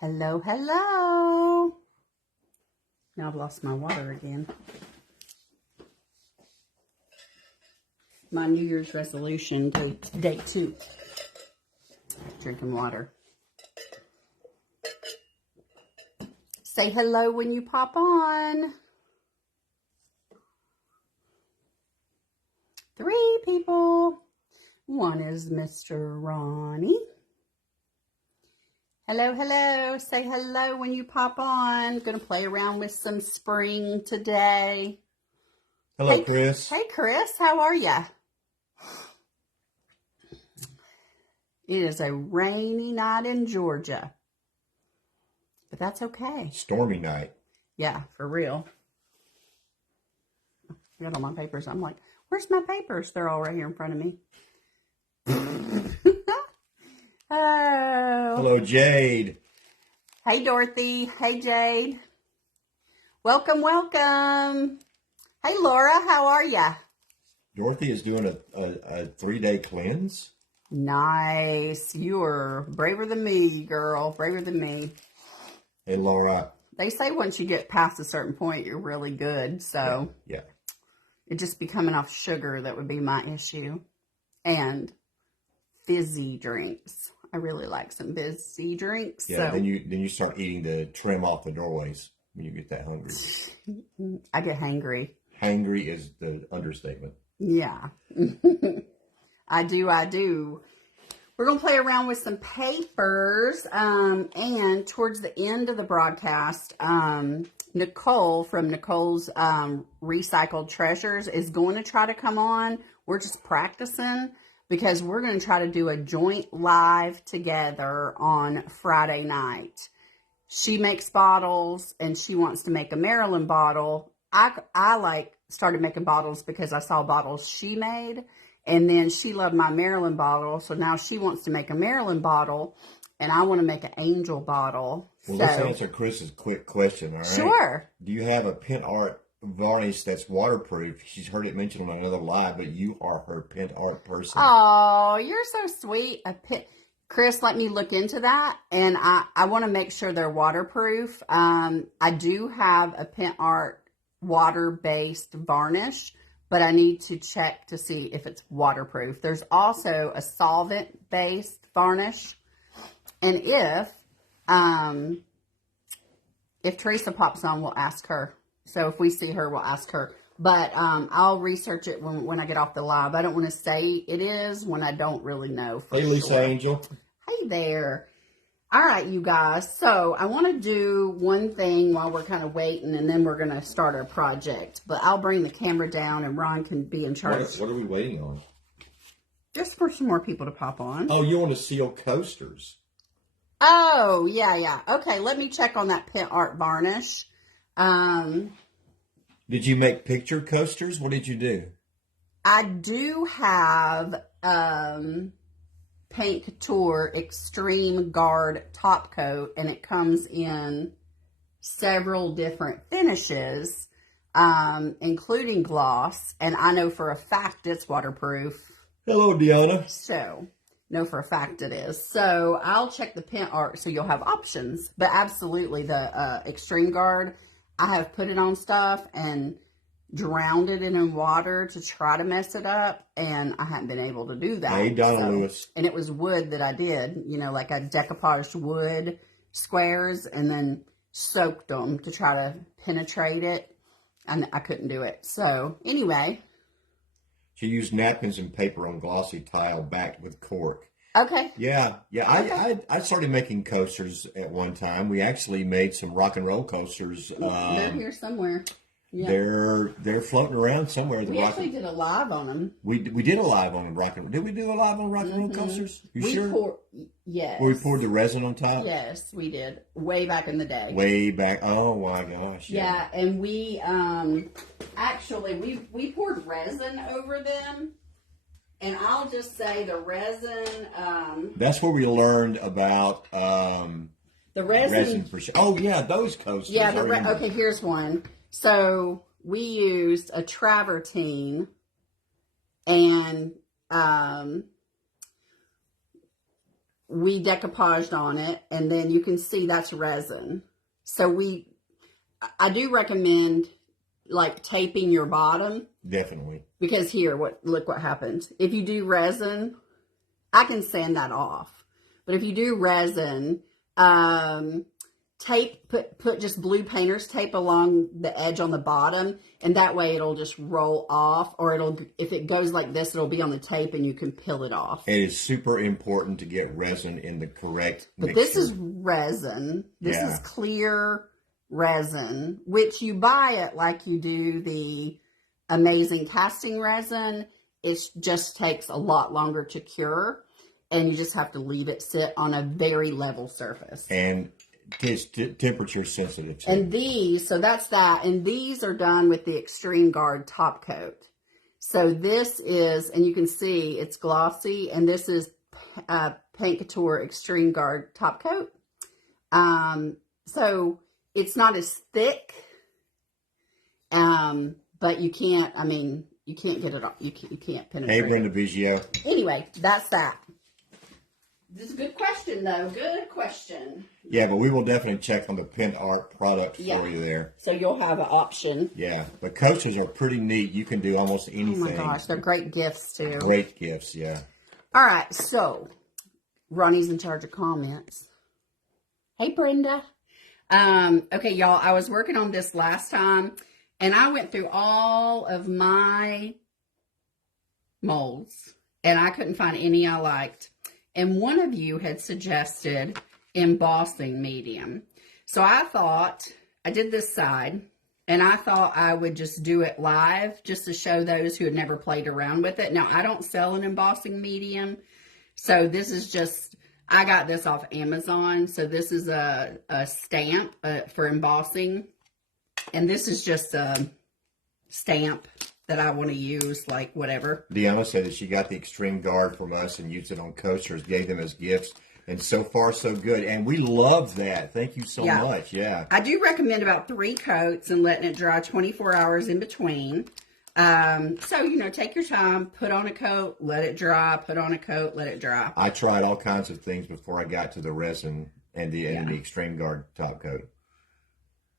Hello, hello. Now I've lost my water again. My New Year's resolution to day 2. Drinking water. Say hello when you pop on. 3 people. One is Mr. Ronnie. Hello, hello. Say hello when you pop on. Going to play around with some spring today. Hello, hey, Chris. Hey, Chris. How are ya? It is a rainy night in Georgia. But that's okay. Stormy night. Yeah, for real. I got all my papers. I'm like, where's my papers? They're all right here in front of me. Oh. Hello, Jade. Hey, Dorothy. Hey, Jade. Welcome, welcome. Hey, Laura. How are ya? Dorothy is doing a 3-day cleanse. Nice. You are braver than me, girl. Braver than me. Hey, Laura. They say once you get past a certain point, you're really good. So yeah. It just be coming off sugar that would be my issue. And fizzy drinks. I really like some fizzy drinks. Yeah, so. then you start eating the trim off the doorways when you get that hungry. I get hangry. Hangry is the understatement. Yeah. I do. We're going to play around with some papers. And towards the end of the broadcast, Nicole from Nicole's Recycled Treasures is going to try to come on. We're just practicing because we're going to try to do a joint live together on Friday night. She makes bottles and she wants to make a Maryland bottle. I started making bottles because I saw bottles she made. And then she loved my Maryland bottle. So now she wants to make a Maryland bottle. And I want to make an angel bottle. Well, let's answer Chris's quick question, all right? Sure. Do you have a Pent Art varnish that's waterproof? She's heard it mentioned on another live, but you are her Pent Art person. Oh, you're so sweet. Chris, let me look into that. And I want to make sure they're waterproof. I do have a Pent Art water-based varnish, but I need to check to see if it's waterproof. There's also a solvent-based varnish. And if Teresa pops on, we'll ask her. So if we see her, we'll ask her. But I'll research it when I get off the live. I don't want to say it is when I don't really know for Hey, Lisa sure. Angel. Hey there. All right, you guys. So I want to do one thing while we're kind of waiting, and then we're going to start our project. But I'll bring the camera down, and Ron can be in charge. What are we waiting on? Just for some more people to pop on. Oh, you want to seal coasters? Oh, yeah. Okay, let me check on that Pent Art varnish. Did you make picture coasters? What did you do? I do have Paint Couture Extreme Guard top coat, and it comes in several different finishes, including gloss, and I know for a fact it's waterproof. Hello, Deanna. So, know for a fact it is. So, I'll check the Pent Art so you'll have options. But absolutely, the Extreme Guard, I have put it on stuff and drowned it in water to try to mess it up, and I haven't been able to do that. Hey, Donna Lewis. And it was wood that I did, like I decoupaged wood squares and then soaked them to try to penetrate it, and I couldn't do it. So, anyway. She used napkins and paper on glossy tile backed with cork. Okay. Yeah. Okay. I started making coasters at one time. We actually made some rock and roll coasters. They're here somewhere. Yeah. They're floating around somewhere. We actually did a live on them. We did a live on rock and. Did we do a live on rock and roll coasters? Sure? Yes. Where we poured the resin on top. Yes, we did. Way back in the day. Way back. Oh my gosh. Yeah, and we actually we poured resin over them. And I'll just say the resin. That's where we learned about the resin for sure. Oh yeah, those coasters. Yeah. Okay, here's one. So we used a travertine and we decoupaged on it, and then you can see that's resin. So I do recommend like taping your bottom. Definitely. Because look what happens. If you do resin, I can sand that off. But if you do resin, put just blue painter's tape along the edge on the bottom, and that way it'll just roll off, or if it goes like this, it'll be on the tape and you can peel it off. It is super important to get resin in the correct mixture. But this is resin. This is clear resin, which you buy it like you do the amazing casting resin. It just takes a lot longer to cure, and you just have to leave it sit on a very level surface. And it's temperature sensitive too. And so that's that. And these are done with the Extreme Guard top coat. So this is, and you can see it's glossy, and this is Paint Couture Extreme Guard top coat. So it's not as thick, but you can't get it off. You can't penetrate. Hey, Brenda Biggio. Anyway, that's that. This is a good question, though. Good question. Yeah, but we will definitely check on the Pent Art product for you there. So you'll have an option. Yeah, but coasters are pretty neat. You can do almost anything. Oh my gosh, they're great gifts too. Great gifts, yeah. All right, so Ronnie's in charge of comments. Hey, Brenda. Okay, y'all, I was working on this last time, and I went through all of my molds, and I couldn't find any I liked. And one of you had suggested embossing medium. So I thought, I did this side, and I thought I would just do it live just to show those who had never played around with it. Now, I don't sell an embossing medium, so this is just, I got this off Amazon. So this is a stamp for embossing, and this is just a stamp that I want to use, like whatever. Deanna said that she got the Extreme Guard from us and used it on coasters, gave them as gifts, and so far so good. And we love that. Thank you so much. Yeah. I do recommend about 3 coats and letting it dry 24 hours in between. So, take your time, put on a coat, let it dry, put on a coat, let it dry. I tried all kinds of things before I got to the resin and the Extreme Guard top coat.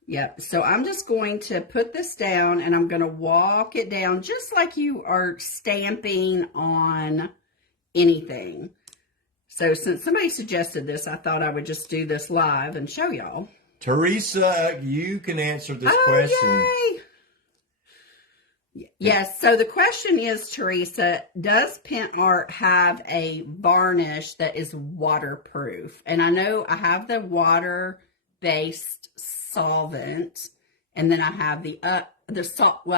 Yep. So I'm just going to put this down, and I'm going to walk it down just like you are stamping on anything. So since somebody suggested this, I thought I would just do this live and show y'all. Teresa, you can answer this question. Yay. Yes. So the question is, Teresa, does Pent Art have a varnish that is waterproof? And I know I have the water-based solvent, and then I have I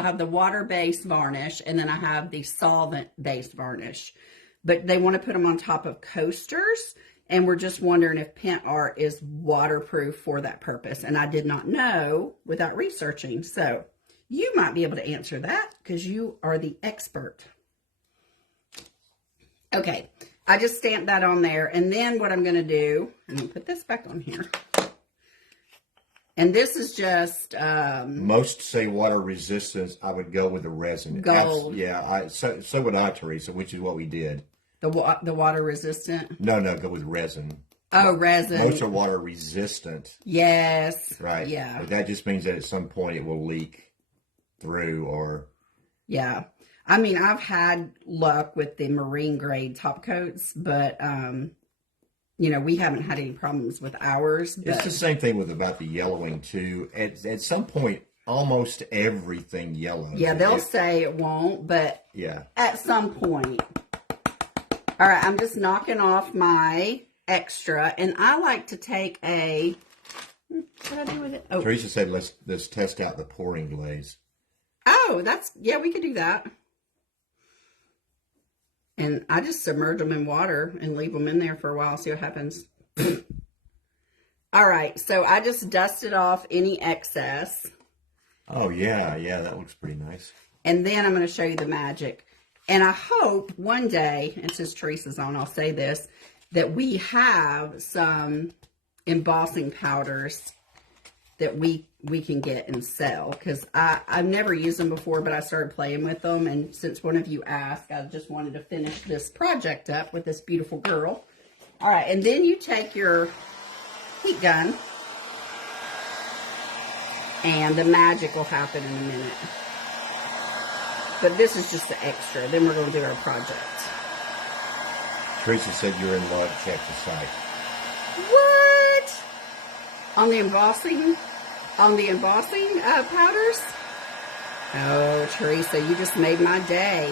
have the water-based varnish, and then I have the solvent-based varnish. But they want to put them on top of coasters, and we're just wondering if Pent Art is waterproof for that purpose. And I did not know without researching. So you might be able to answer that because you are the expert. Okay, I just stamped that on there. And then what I'm going to do, I'm going to put this back on here. And this is just... most say water resistance. I would go with the resin. Gold. Yeah, so would I, Teresa, which is what we did. The water resistant? No, go with resin. Oh, resin. Most are water resistant. Yes. Right. Yeah. But that just means that at some point it will leak through or... Yeah. I mean, I've had luck with the marine grade top coats, but... we haven't had any problems with ours. But... It's the same thing with about the yellowing, too. At some point, almost everything yellows. Yeah, they'll say it won't, but at some point. All right, I'm just knocking off my extra, and I like to take a... What did I do with it? Oh. Teresa said, let's test out the pouring glaze. Oh, we could do that. And I just submerge them in water and leave them in there for a while, see what happens. All right, so I just dusted off any excess. Oh, yeah, that looks pretty nice. And then I'm going to show you the magic. And I hope one day, and since Teresa's on, I'll say this, that we have some embossing powders that we can get and sell, because I've never used them before, but I started playing with them, and since one of you asked, I just wanted to finish this project up with this beautiful girl, All right, and then you take your heat gun, and the magic will happen in a minute. But this is just the extra. Then we're going to do our project. Teresa said you're in love. Check the site. What? On the embossing? On the embossing powders? Oh, Teresa, you just made my day.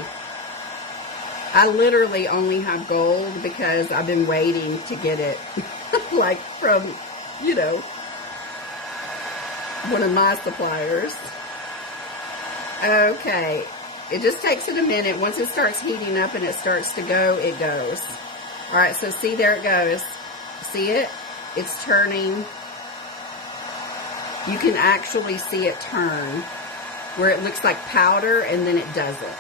I literally only have gold because I've been waiting to get it. Like from, you know, one of my suppliers. Okay. It just takes it a minute. Once it starts heating up and it starts to go, it goes. All right, so see, there it goes. See it? It's turning. You can actually see it turn where it looks like powder and then it doesn't.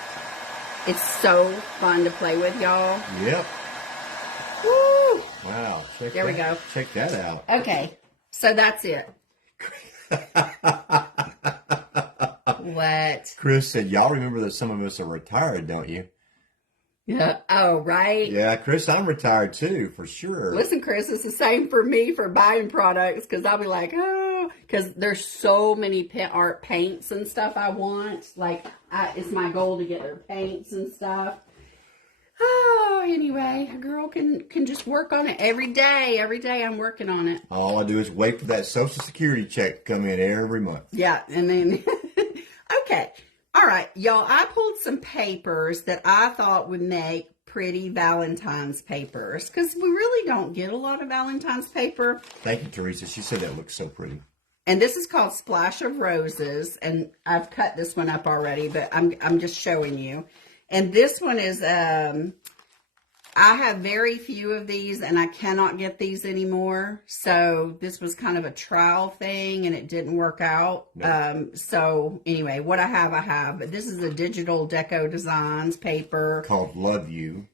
It's so fun to play with, y'all. Yep. Woo! Wow. There we go. Check that out. Okay, so that's it. What? Chris said, y'all remember that some of us are retired, don't you? Yeah. Oh, right. Yeah, Chris, I'm retired too, for sure. Listen, Chris, it's the same for me for buying products because I'll be like, oh, because there's so many art paints and stuff I want. Like, it's my goal to get their paints and stuff. Oh, anyway, a girl can just work on it every day. Every day I'm working on it. All I do is wait for that Social Security check to come in every month. Yeah, and then, okay. All right, y'all, I pulled some papers that I thought would make pretty Valentine's papers because we really don't get a lot of Valentine's paper. Thank you, Teresa. She said that looks so pretty. And this is called Splash of Roses, and I've cut this one up already, but I'm just showing you. And this one is, I have very few of these, and I cannot get these anymore. So this was kind of a trial thing, and it didn't work out. No. So anyway, what I have. But this is a digital Deco Designs paper. Called Love You.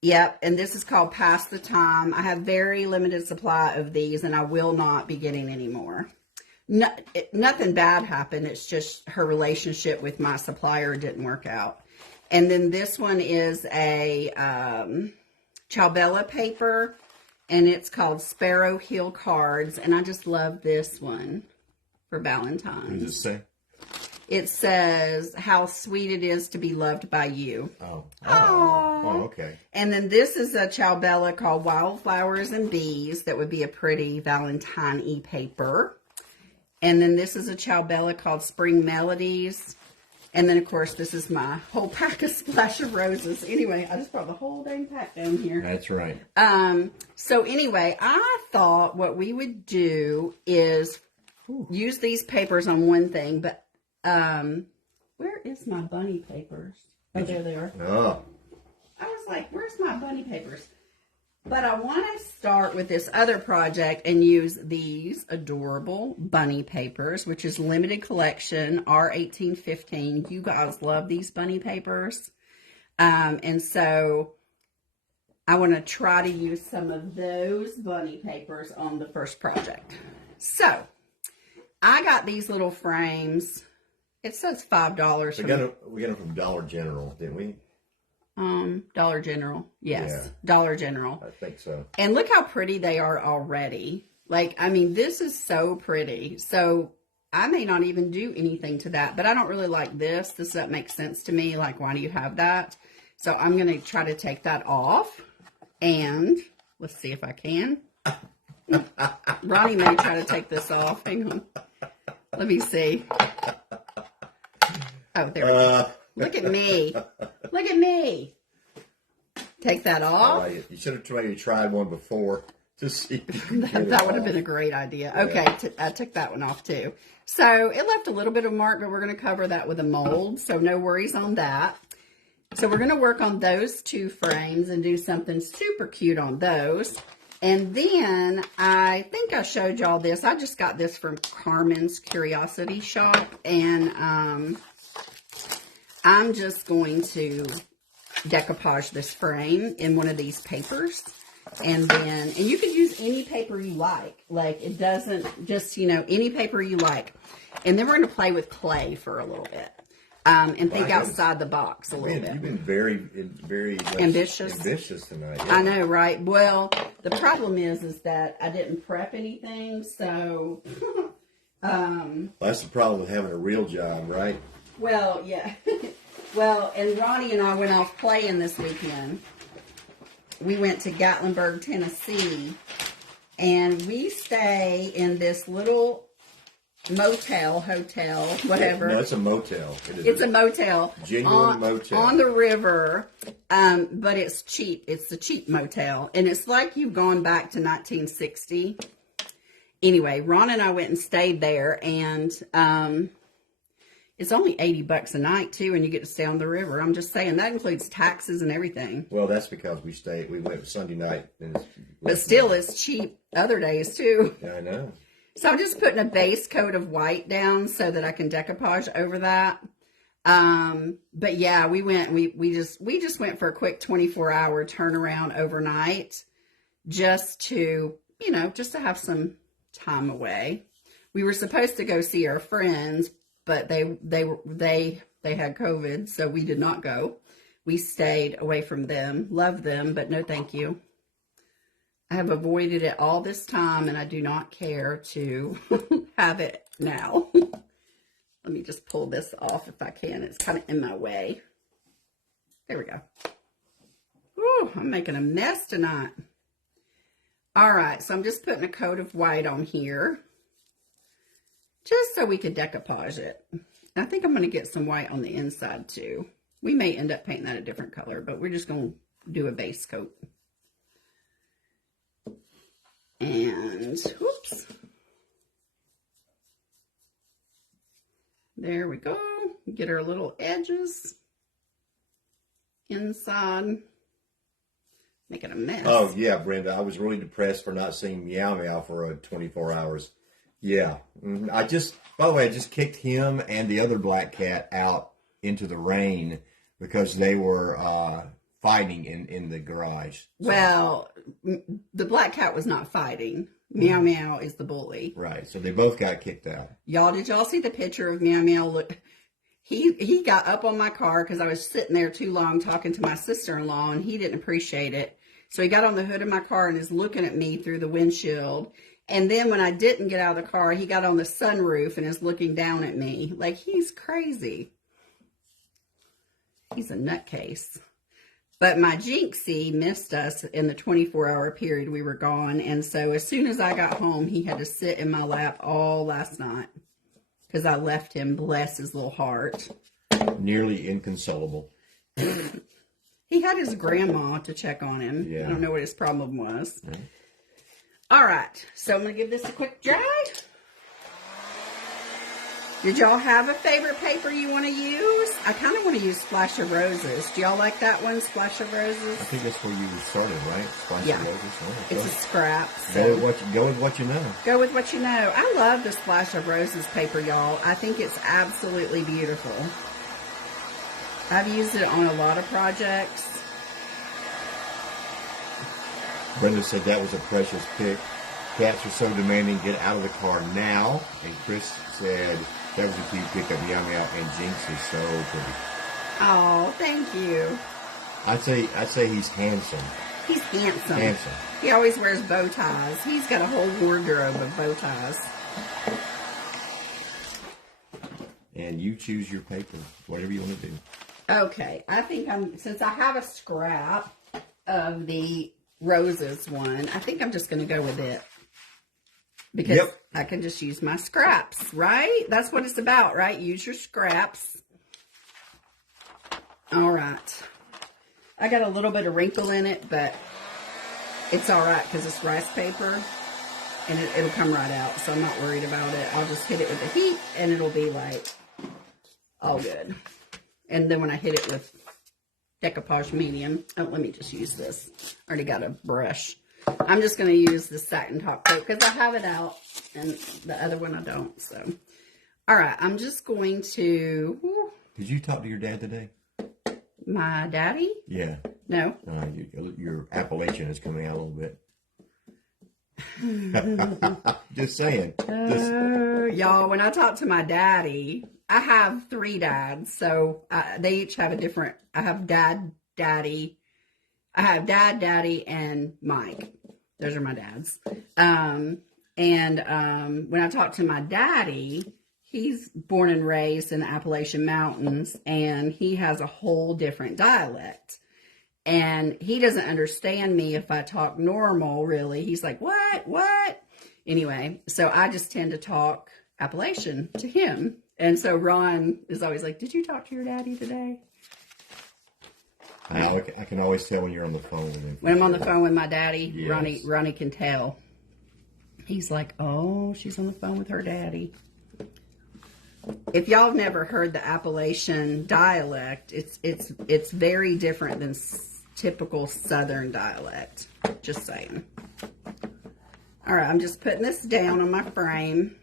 Yep, and this is called Pass the Time. I have very limited supply of these, and I will not be getting any more. No, nothing bad happened. It's just her relationship with my supplier didn't work out. And then this one is a Chalbella paper, and it's called Sparrow Hill Cards, and I just love this one for Valentine's. What does it say? It says, how sweet it is to be loved by you. Oh, okay. And then this is a Chalbella called Wildflowers and Bees that would be a pretty Valentine-y paper. And then this is a Chalbella called Spring Melodies. And then, of course, this is my whole pack of Splash of Roses. Anyway, I just brought the whole dang pack down here. That's right. So anyway, I thought what we would do is use these papers on one thing. But where is my bunny papers? Oh, there they are. Oh. I was like, where's my bunny papers? But I want to start with this other project and use these adorable bunny papers, which is limited collection R1815. You guys love these bunny papers. And so I want to try to use some of those bunny papers on the first project. So I got these little frames. It says $5. We got them from Dollar General, didn't we? Dollar General. Yes. Yeah. Dollar General. I think so. And look how pretty they are already. Like, I mean, this is so pretty. So I may not even do anything to that, but I don't really like this. This doesn't make sense to me. Like, why do you have that? So I'm going to try to take that off, and let's see if I can. Ronnie may try to take this off. Hang on. Let me see. Oh, there we go. Look at me. Look at me. Take that off. You should have tried one before to see if you could That would have been a great idea. Okay, Yeah. I took that one off too. So it left a little bit of mark, but we're going to cover that with a mold. So no worries on that. So we're going to work on those two frames and do something super cute on those. And then I think I showed y'all this. I just got this from Carmen's Curiosity Shop. And I'm just going to decoupage this frame in one of these papers. And you can use any paper you like. Like, it doesn't just, any paper you like. And then we're going to play with clay for a little bit. and think outside the box a little bit. You've been very ambitious tonight. Yeah. I know, right? Well, the problem is that I didn't prep anything, so. That's the problem with having a real job, right? Well, yeah. Well, and Ronnie and I went off playing this weekend. We went to Gatlinburg, Tennessee, and we stay in this little motel, hotel, whatever. No, it's a motel. It's a motel. Genuine motel. On the river, but it's cheap. It's a cheap motel. And it's like you've gone back to 1960. Anyway, Ron and I went and stayed there, and it's only $80 a night, too, and you get to stay on the river. I'm just saying, that includes taxes and everything. Well, that's because we went Sunday night. But still, it's cheap other days, too. Yeah, I know. So I'm just putting a base coat of white down so that I can decoupage over that. But yeah, we just went for a quick 24-hour turnaround overnight just to have some time away. We were supposed to go see our friends, but they had COVID, so we did not go. We stayed away from them. Love them, but no thank you. I have avoided it all this time, and I do not care to have it now. Let me just pull this off if I can. It's kind of in my way. There we go. Ooh, I'm making a mess tonight. All right, so I'm just putting a coat of white on here, just so we could decoupage it. I think I'm going to get some white on the inside, too. We may end up painting that a different color, but we're just going to do a base coat. And, whoops. There we go. Get our little edges inside. Making a mess. Oh, yeah, Brenda. I was really depressed for not seeing Meow Meow for 24 hours. Yeah. By the way, I just kicked him and the other black cat out into the rain because they were fighting in the garage. So. Well, the black cat was not fighting. Meow Meow is the bully. Right. So they both got kicked out. Did y'all see the picture of Meow Meow? Look, he got up on my car because I was sitting there too long talking to my sister-in-law, and he didn't appreciate it. So he got on the hood of my car and is looking at me through the windshield. And then when I didn't get out of the car, he got on the sunroof and is looking down at me. Like, he's crazy. He's a nutcase. But my Jinxie missed us in the 24-hour period we were gone. And so as soon as I got home, he had to sit in my lap all last night. Because I left him, bless his little heart. Nearly inconsolable. He had his grandma to check on him. Yeah. I don't know what his problem was. Yeah. All right. So I'm going to give this a quick dry. Did y'all have a favorite paper you want to use? I kind of want to use Splash of Roses. Do y'all like that one, Splash of Roses? I think that's where you started, right? Splash of Roses. Oh, it's a scrap. So. Go with what you know. Go with what you know. I love the Splash of Roses paper, y'all. I think it's absolutely beautiful. I've used it on a lot of projects. Brenda said that was a precious pick. Cats are so demanding, get out of the car now. And Chris said that was a cute pickup. Meow Meow and Jinx is so pretty. Oh, thank you. I'd say he's handsome. He's handsome. He always wears bow ties. He's got a whole wardrobe of bow ties. And you choose your paper, whatever you want to do. Okay, I think since I have a scrap of the roses one, I think I'm just going to go with it. Because I can just use my scraps, right? That's what it's about, right? Use your scraps. All right. I got a little bit of wrinkle in it, but it's all right because it's rice paper. And it'll come right out, so I'm not worried about it. I'll just hit it with the heat, and it'll be like all good. And then when I hit it with decoupage medium, let me just use this. I already got a brush. I'm just going to use the satin top coat because I have it out, and the other one I don't. So, all right, I'm just going to. Did you talk to your dad today? My daddy? Yeah. No. Your Appalachian is coming out a little bit. Just saying. Y'all, when I talk to my daddy, I have 3 dads, so they each have a different. I have daddy. I have daddy, and Mike. Those are my dads. When I talk to my daddy, he's born and raised in the Appalachian Mountains, and he has a whole different dialect. And he doesn't understand me if I talk normal, really. He's like, what? Anyway, so I just tend to talk Appalachian to him. And so Ron is always like, did you talk to your daddy today? I can always tell when you're on the phone with him. When I'm on the phone with my daddy, Yes. Ronnie can tell. He's like, oh, she's on the phone with her daddy. If y'all have never heard the Appalachian dialect, it's very different than typical Southern dialect. Just saying. All right, I'm just putting this down on my frame.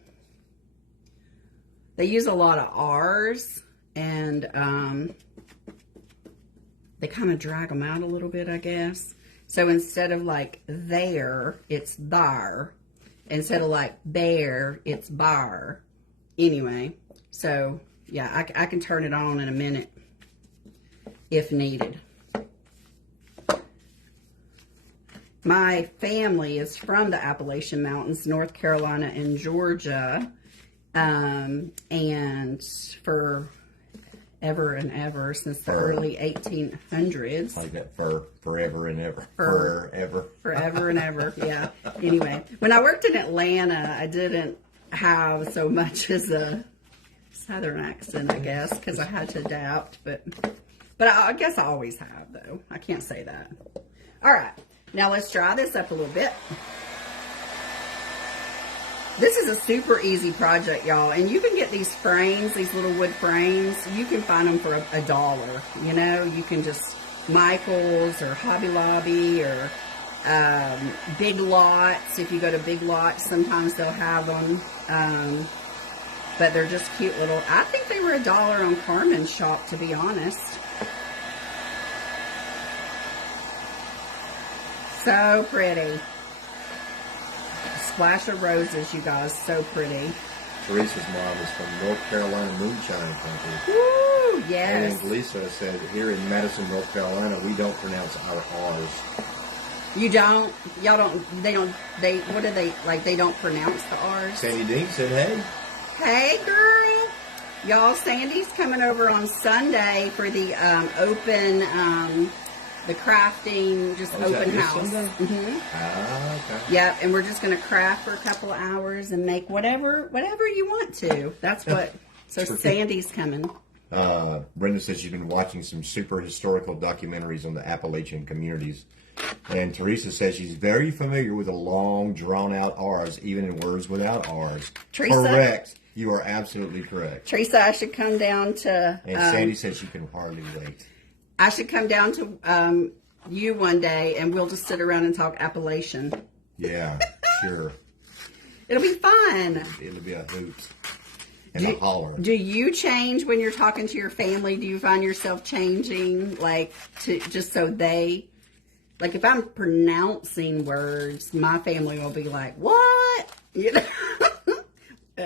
They use a lot of R's, and they kind of drag them out a little bit, I guess. So instead of like there, it's bar. Instead of like bear, it's bar. Anyway, so yeah, I can turn it on in a minute if needed. My family is from the Appalachian Mountains, North Carolina and Georgia. And for ever and ever, since the early 1800s. Like that forever and ever. Forever and ever, yeah. Anyway, when I worked in Atlanta, I didn't have so much as a Southern accent, I guess, because I had to adapt. But I guess I always have, though. I can't say that. All right. Now let's dry this up a little bit. This is a super easy project, y'all. And you can get these frames, these little wood frames. You can find them for $1. You know, you can just Michael's or Hobby Lobby or Big Lots. If you go to Big Lots, sometimes they'll have them. But they're just cute little. I think they were $1 on Carmen's shop, to be honest. So pretty. Splash of roses, you guys. So pretty. Teresa's mom is from North Carolina moonshine country. Woo! Yes. And Lisa said, here in Madison, North Carolina, we don't pronounce our R's. You don't? Y'all don't? They don't? They, what do they, like, they don't pronounce the R's? Sandy Dink said, hey. Hey, girl. Y'all, Sandy's coming over on Sunday for the open, the crafting, just open house. Mm-hmm. Ah, okay. Yep, and we're just going to craft for a couple of hours and make whatever you want to. That's what, so Sandy's coming. Brenda says she's been watching some super historical documentaries on the Appalachian communities. And Teresa says she's very familiar with the long, drawn-out R's, even in words without R's. Teresa? Correct. You are absolutely correct. Teresa, I should come down to... And Sandy says she can hardly wait. I should come down to you one day, and we'll just sit around and talk Appalachian. Yeah, sure. It'll be fun. It'll be a hoot. And a holler. Do you change when you're talking to your family? Do you find yourself changing, like, to just so they... Like, if I'm pronouncing words, my family will be like, what? You know?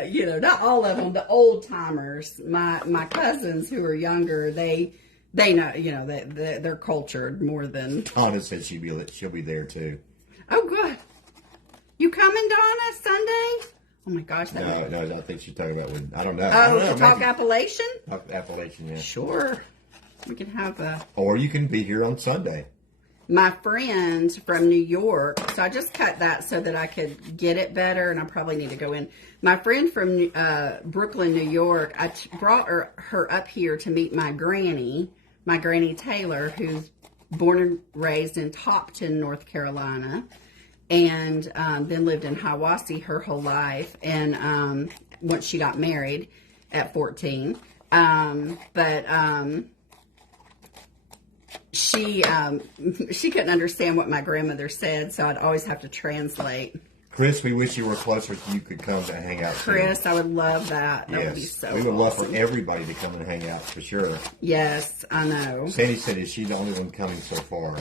You know, not all of them, the old timers, my cousins who are younger, they know, you know, they're cultured more than. Donna said she'll be there too. Oh, good. You coming, Donna, Sunday? Oh my gosh. No, I think she's talking about I don't know. Oh, to talk Appalachian? Talk Appalachian, yeah. Sure. We can have Or you can be here on Sunday. My friend from New York, so I just cut that so that I could get it better, and I probably need to go in. My friend from Brooklyn, New York, I brought her up here to meet my Granny Taylor, who's born and raised in Topton, North Carolina, and then lived in Hiawassee her whole life, and once she got married at 14. She couldn't understand what my grandmother said, so I'd always have to translate. Chris, we wish you were closer so you could come and hang out. Chris, too. I would love that. That would be Yes, so we would love awesome. for everybody to come and hang out for sure. Yes, I know. Sandy said, is she the only one coming so far?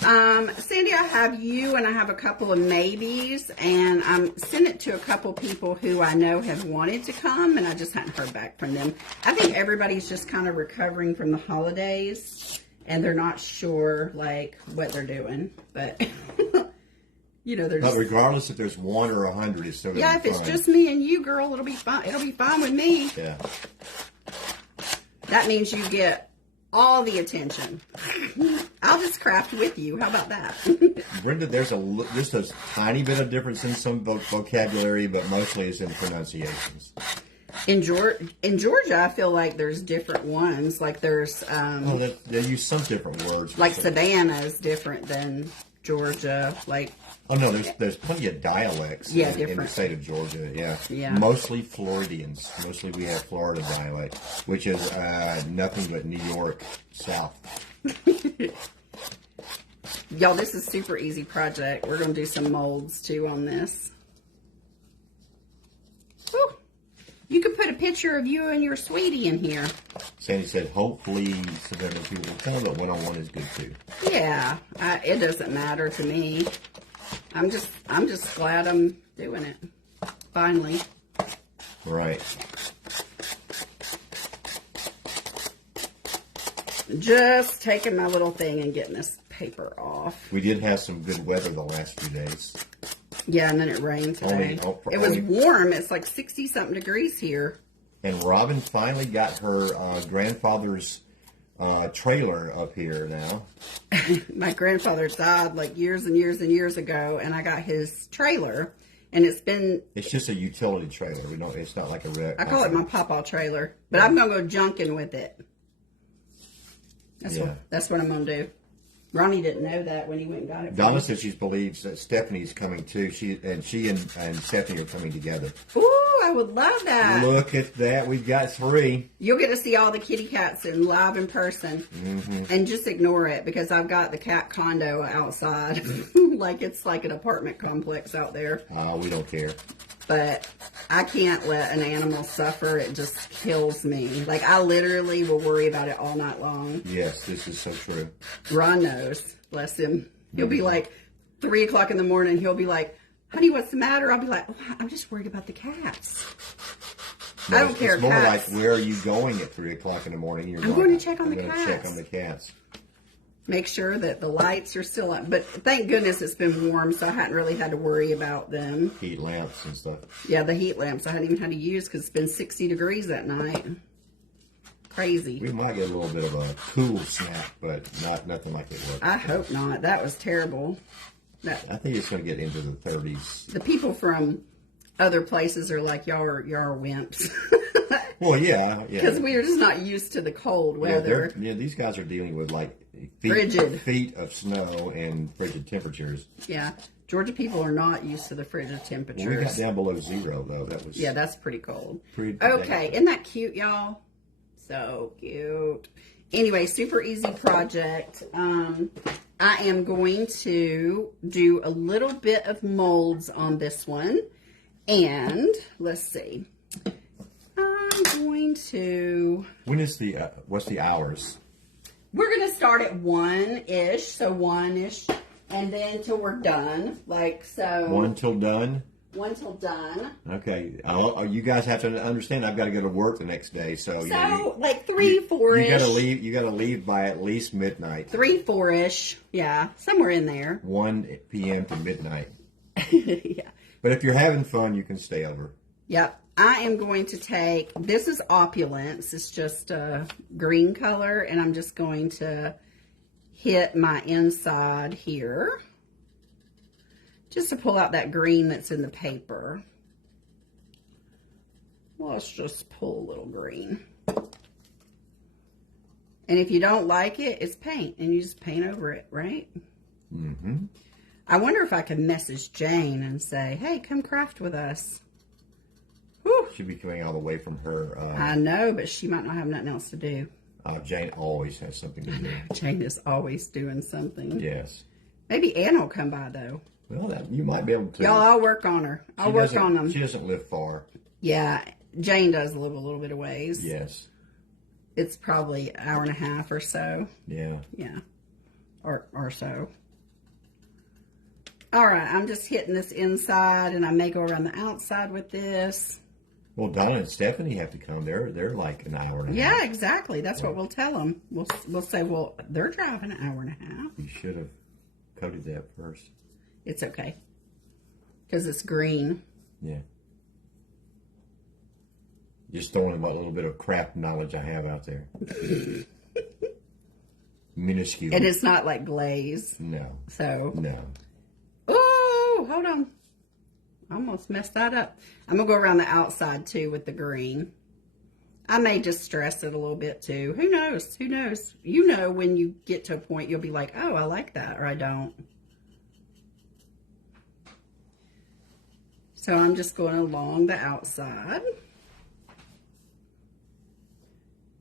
Sandy, I have you and I have a couple of maybes, and I'm sending it to a couple people who I know have wanted to come, and I just hadn't heard back from them. I think everybody's just kind of recovering from the holidays, and they're not sure, like, what they're doing, but, you know, they're just... But regardless if there's 1 or 100, it's still gonna be if fun. it's just me and you, girl, it'll be fine. It'll be fine with me. Yeah. That means you get all the attention. I'll just craft with you. How about that? Brenda, there's just a tiny bit of difference in some vocabulary, but mostly it's in pronunciations. In Georgia, I feel like there's different ones. Like there's... they use some different words. Like Savannah is different than Georgia. Like... Oh, no, there's plenty of dialects in the state of Georgia, yeah. Mostly Floridians. Mostly we have Florida dialect, which is nothing but New York South. Y'all, this is a super easy project. We're going to do some molds, too, on this. Woo. You could put a picture of you and your sweetie in here. Sandy said, hopefully, Savannah people will come, but one-on-one is good, too. Yeah, it doesn't matter to me. I'm just glad I'm doing it. Finally. Right. Just taking my little thing and getting this paper off. We did have some good weather the last few days. Yeah, and then it rained today. It was warm. It's like 60-something degrees here. And Robin finally got her grandfather's trailer up here now. My grandfather died like years and years and years ago, and I got his trailer, and it's just a utility trailer. It's not like a wreck. I call it my pawpaw trailer, but I'm gonna go junking with it. That's what I'm gonna do. Ronnie didn't know that when he went and got it. Donna says she believes that Stephanie's coming too. She and Stephanie are coming together. Ooh, I would love that. Look at that. We've got 3. You'll get to see all the kitty cats live in person. Mm-hmm. And just ignore it because I've got the cat condo outside. Like it's like an apartment complex out there. We don't care. But I can't let an animal suffer. It just kills me. Like, I literally will worry about it all night long. Yes, this is so true. Ron knows. Bless him. He'll be like, 3 o'clock in the morning, he'll be like, honey, what's the matter? I'll be like, oh, I'm just worried about the cats. No, I don't care. It's more like, where are you going at 3 o'clock in the morning? I'm going to check on the cats. I'm going to check on the cats. Make sure that the lights are still on. But thank goodness it's been warm, so I hadn't really had to worry about them. Heat lamps and stuff. Yeah, the heat lamps I hadn't even had to use because it's been 60 degrees that night. Crazy. We might get a little bit of a cool snap, but nothing like it was. I hope not. That was terrible. I think it's going to get into the 30s. The people from other places are like, y'all are wimps. Well, yeah. Because we are just not used to the cold weather. Yeah, these guys are dealing with like frigid feet of snow and frigid temperatures. Yeah, Georgia people are not used to the frigid temperatures. Well, we got down below 0 though. That's pretty cold. Okay, isn't that cute, y'all? So cute. Anyway, super easy project. I am going to do a little bit of molds on this one, and let's see. I'm going to... When is what's the hours? We're going to start at 1-ish, so 1-ish, and then till we're done, like so. 1 till done? 1 till done. Okay. You guys have to understand, I've got to go to work the next day, so... like 3, 4-ish. You got to leave by at least midnight. 3, 4-ish, yeah, somewhere in there. 1 p.m. to midnight. Yeah. But if you're having fun, you can stay over. Yep. I am going to take, this is Opulence. It's just a green color, and I'm just going to hit my inside here just to pull out that green that's in the paper. Let's just pull a little green. And if you don't like it, it's paint, and you just paint over it, right? Mm-hmm. I wonder if I can message Jane and say, hey, come craft with us. Whew. She'd be coming all the way from her. I know, but she might not have nothing else to do. Jane always has something to do. Jane is always doing something. Yes. Maybe Ann will come by, though. Well, you might be able to. Y'all, I'll work on her. I'll work on them. She doesn't live far. Yeah, Jane does live a little bit of ways. Yes. It's probably an hour and a half or so. Yeah. Yeah. or so. All right, I'm just hitting this inside, and I may go around the outside with this. Well, Donna and Stephanie have to come. They're like an hour and a half. Yeah, exactly. That's what we'll tell them. We'll say, well, they're driving an hour and a half. You should have coated that first. It's okay. Because it's green. Yeah. Just throwing what little bit of craft knowledge I have out there. Minuscule. And it's not like glaze. No. So. No. Oh, hold on. I almost messed that up. I'm going to go around the outside, too, with the green. I may just stress it a little bit, too. Who knows? Who knows? You know when you get to a point, you'll be like, oh, I like that, or I don't. So I'm just going along the outside.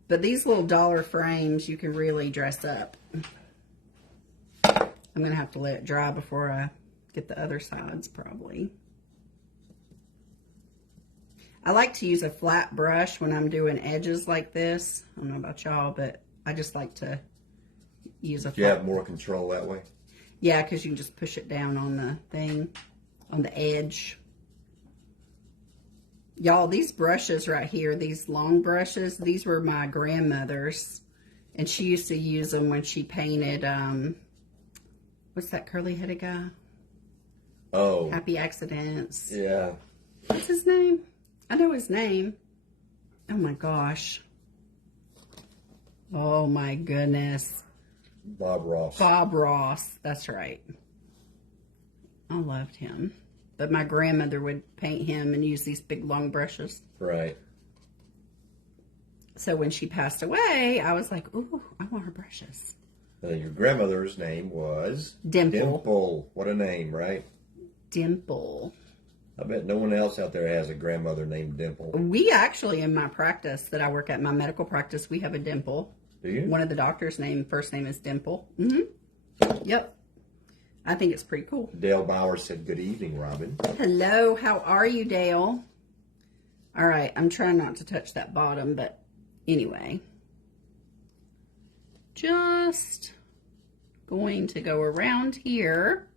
But these little dollar frames, you can really dress up. I'm going to have to let it dry before I get the other sides, probably. I like to use a flat brush when I'm doing edges like this. I don't know about y'all, but I just like to use a flat. You have more control that way? Yeah, because you can just push it down on the thing, on the edge. Y'all, these brushes right here, these long brushes, these were my grandmother's. And she used to use them when she painted, what's that curly-headed guy? Oh. Happy Accidents. Yeah. What's his name? I know his name. Oh, my gosh. Oh, my goodness. Bob Ross. Bob Ross. That's right. I loved him. But my grandmother would paint him and use these big long brushes. Right. So when she passed away, I was like, ooh, I want her brushes. Your grandmother's name was? Dimple. Dimple. What a name, right? Dimple. I bet no one else out there has a grandmother named Dimple. We actually, in my practice that I work at, my medical practice, we have a Dimple. Do you? One of the doctor's first name is Dimple. Mm-hmm. Yep. I think it's pretty cool. Dale Bauer said, good evening, Robin. Hello, how are you, Dale? All right, I'm trying not to touch that bottom, but anyway. Just going to go around here.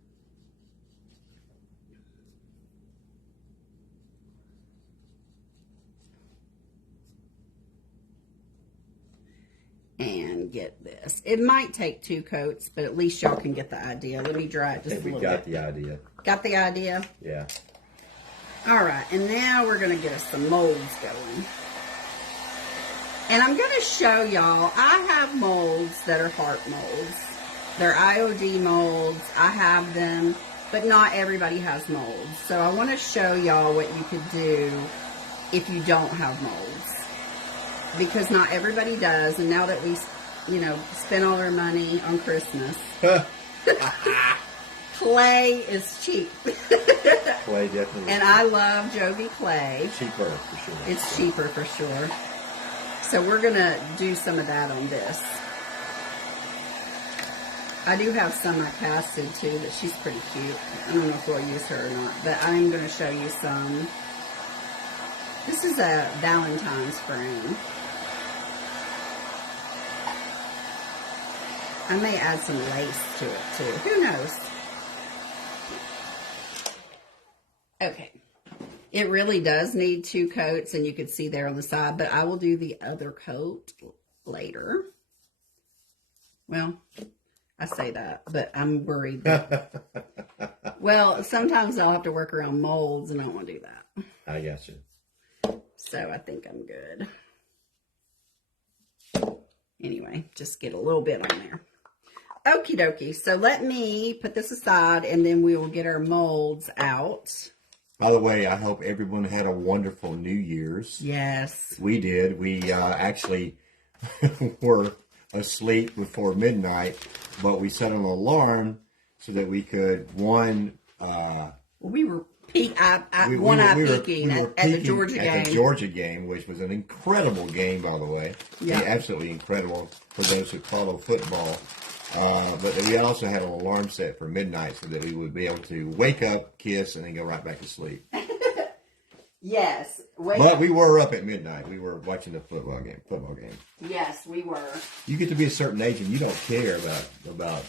And get this. It might take 2 coats, but at least y'all can get the idea. Let me dry it just a little bit. We got the idea. Got the idea? Yeah. All right, and now we're going to get us some molds going. And I'm going to show y'all, I have molds that are heart molds. They're IOD molds. I have them, but not everybody has molds. So I want to show y'all what you could do if you don't have molds. Because not everybody does, and now that we, spend all our money on Christmas, clay is cheap. Clay definitely. And I love Jovi clay. Cheaper for sure. It's cheaper for sure. So we're going to do some of that on this. I do have some I casted too, but she's pretty cute. I don't know if we'll use her or not, but I'm going to show you some. This is a Valentine's frame. I may add some lace to it too. Who knows? Okay. It really does need 2 coats, and you can see there on the side, but I will do the other coat later. Well, I say that, but I'm worried. Well, sometimes I'll have to work around molds, and I don't want to do that. I got you. So I think I'm good. Anyway, just get a little bit on there. Okie dokie. So let me put this aside, and then we will get our molds out. By the way, I hope everyone had a wonderful New Year's. Yes. We did. We actually were asleep before midnight, but we set an alarm so that we could, we were peeking at the Georgia game. At the Georgia game, which was an incredible game, by the way. Yeah. Absolutely incredible for those who follow football. But we also had an alarm set for midnight so that we would be able to wake up, kiss, and then go right back to sleep. Yes. But we were up at midnight. We were watching the football game. Yes, we were. You get to be a certain age and you don't care about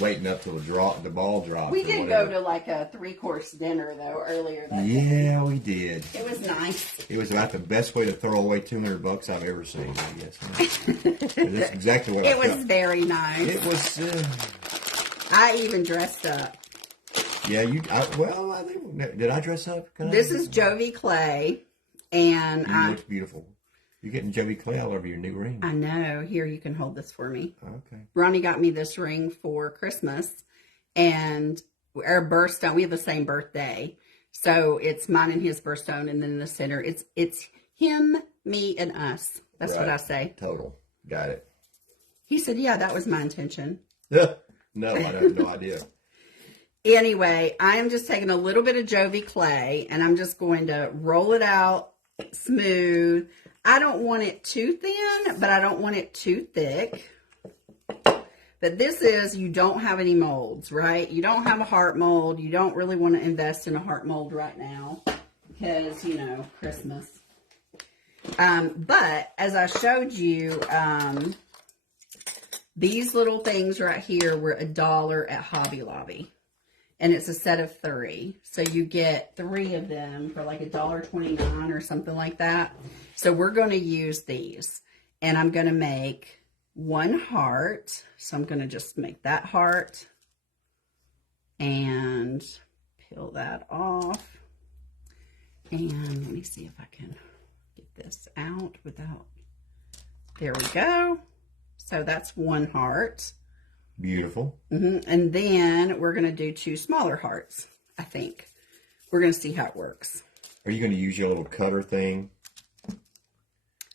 waiting up till the ball dropped. We did go to like a 3-course dinner though earlier that day. Yeah, we did. It was nice. It was about the best way to throw away $200 I've ever seen, I guess. That's exactly what I It was felt. very nice. It was. I even dressed up. Yeah, did I dress up? This is Jovi Clay, and You looked beautiful. You're getting Jovi Clay all over your new ring. I know. Here, you can hold this for me. Okay. Ronnie got me this ring for Christmas, and our birthstone. We have the same birthday, so it's mine and his birthstone, and then in the center, it's him, me, and us. That's what I say. Total. Got it. He said, "Yeah, that was my intention." No, I have no idea. Anyway, I am just taking a little bit of Jovi Clay, and I'm just going to roll it out smooth. I don't want it too thin, but I don't want it too thick. But this is, you don't have any molds, right? You don't have a heart mold. You don't really want to invest in a heart mold right now because, you know, Christmas. But as I showed you, these little things right here were $1 at Hobby Lobby. And it's a set of 3. So you get 3 of them for like $1.29 or something like that. So we're going to use these. And I'm going to make 1 heart. So I'm going to just make that heart. And peel that off. And let me see if I can get this out without... There we go. So that's 1 heart. Beautiful. And then we're going to do 2 smaller hearts, I think. We're going to see how it works. Are you going to use your little cutter thing?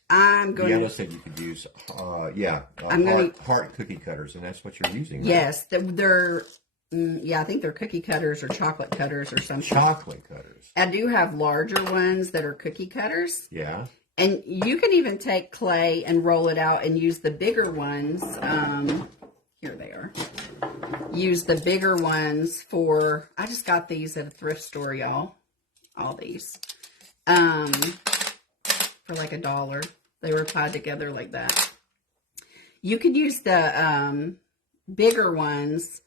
I'm going to... Yellow said you could use, heart cookie cutters, and that's what you're using, right? Yes, they're... yeah, I think they're cookie cutters or chocolate cutters or something. Chocolate cutters. I do have larger ones that are cookie cutters. Yeah. And you can even take clay and roll it out and use the bigger ones. Here they are. Use the bigger ones for, I just got these at a thrift store, y'all. All these. For like $1. They were tied together like that. You could use the bigger ones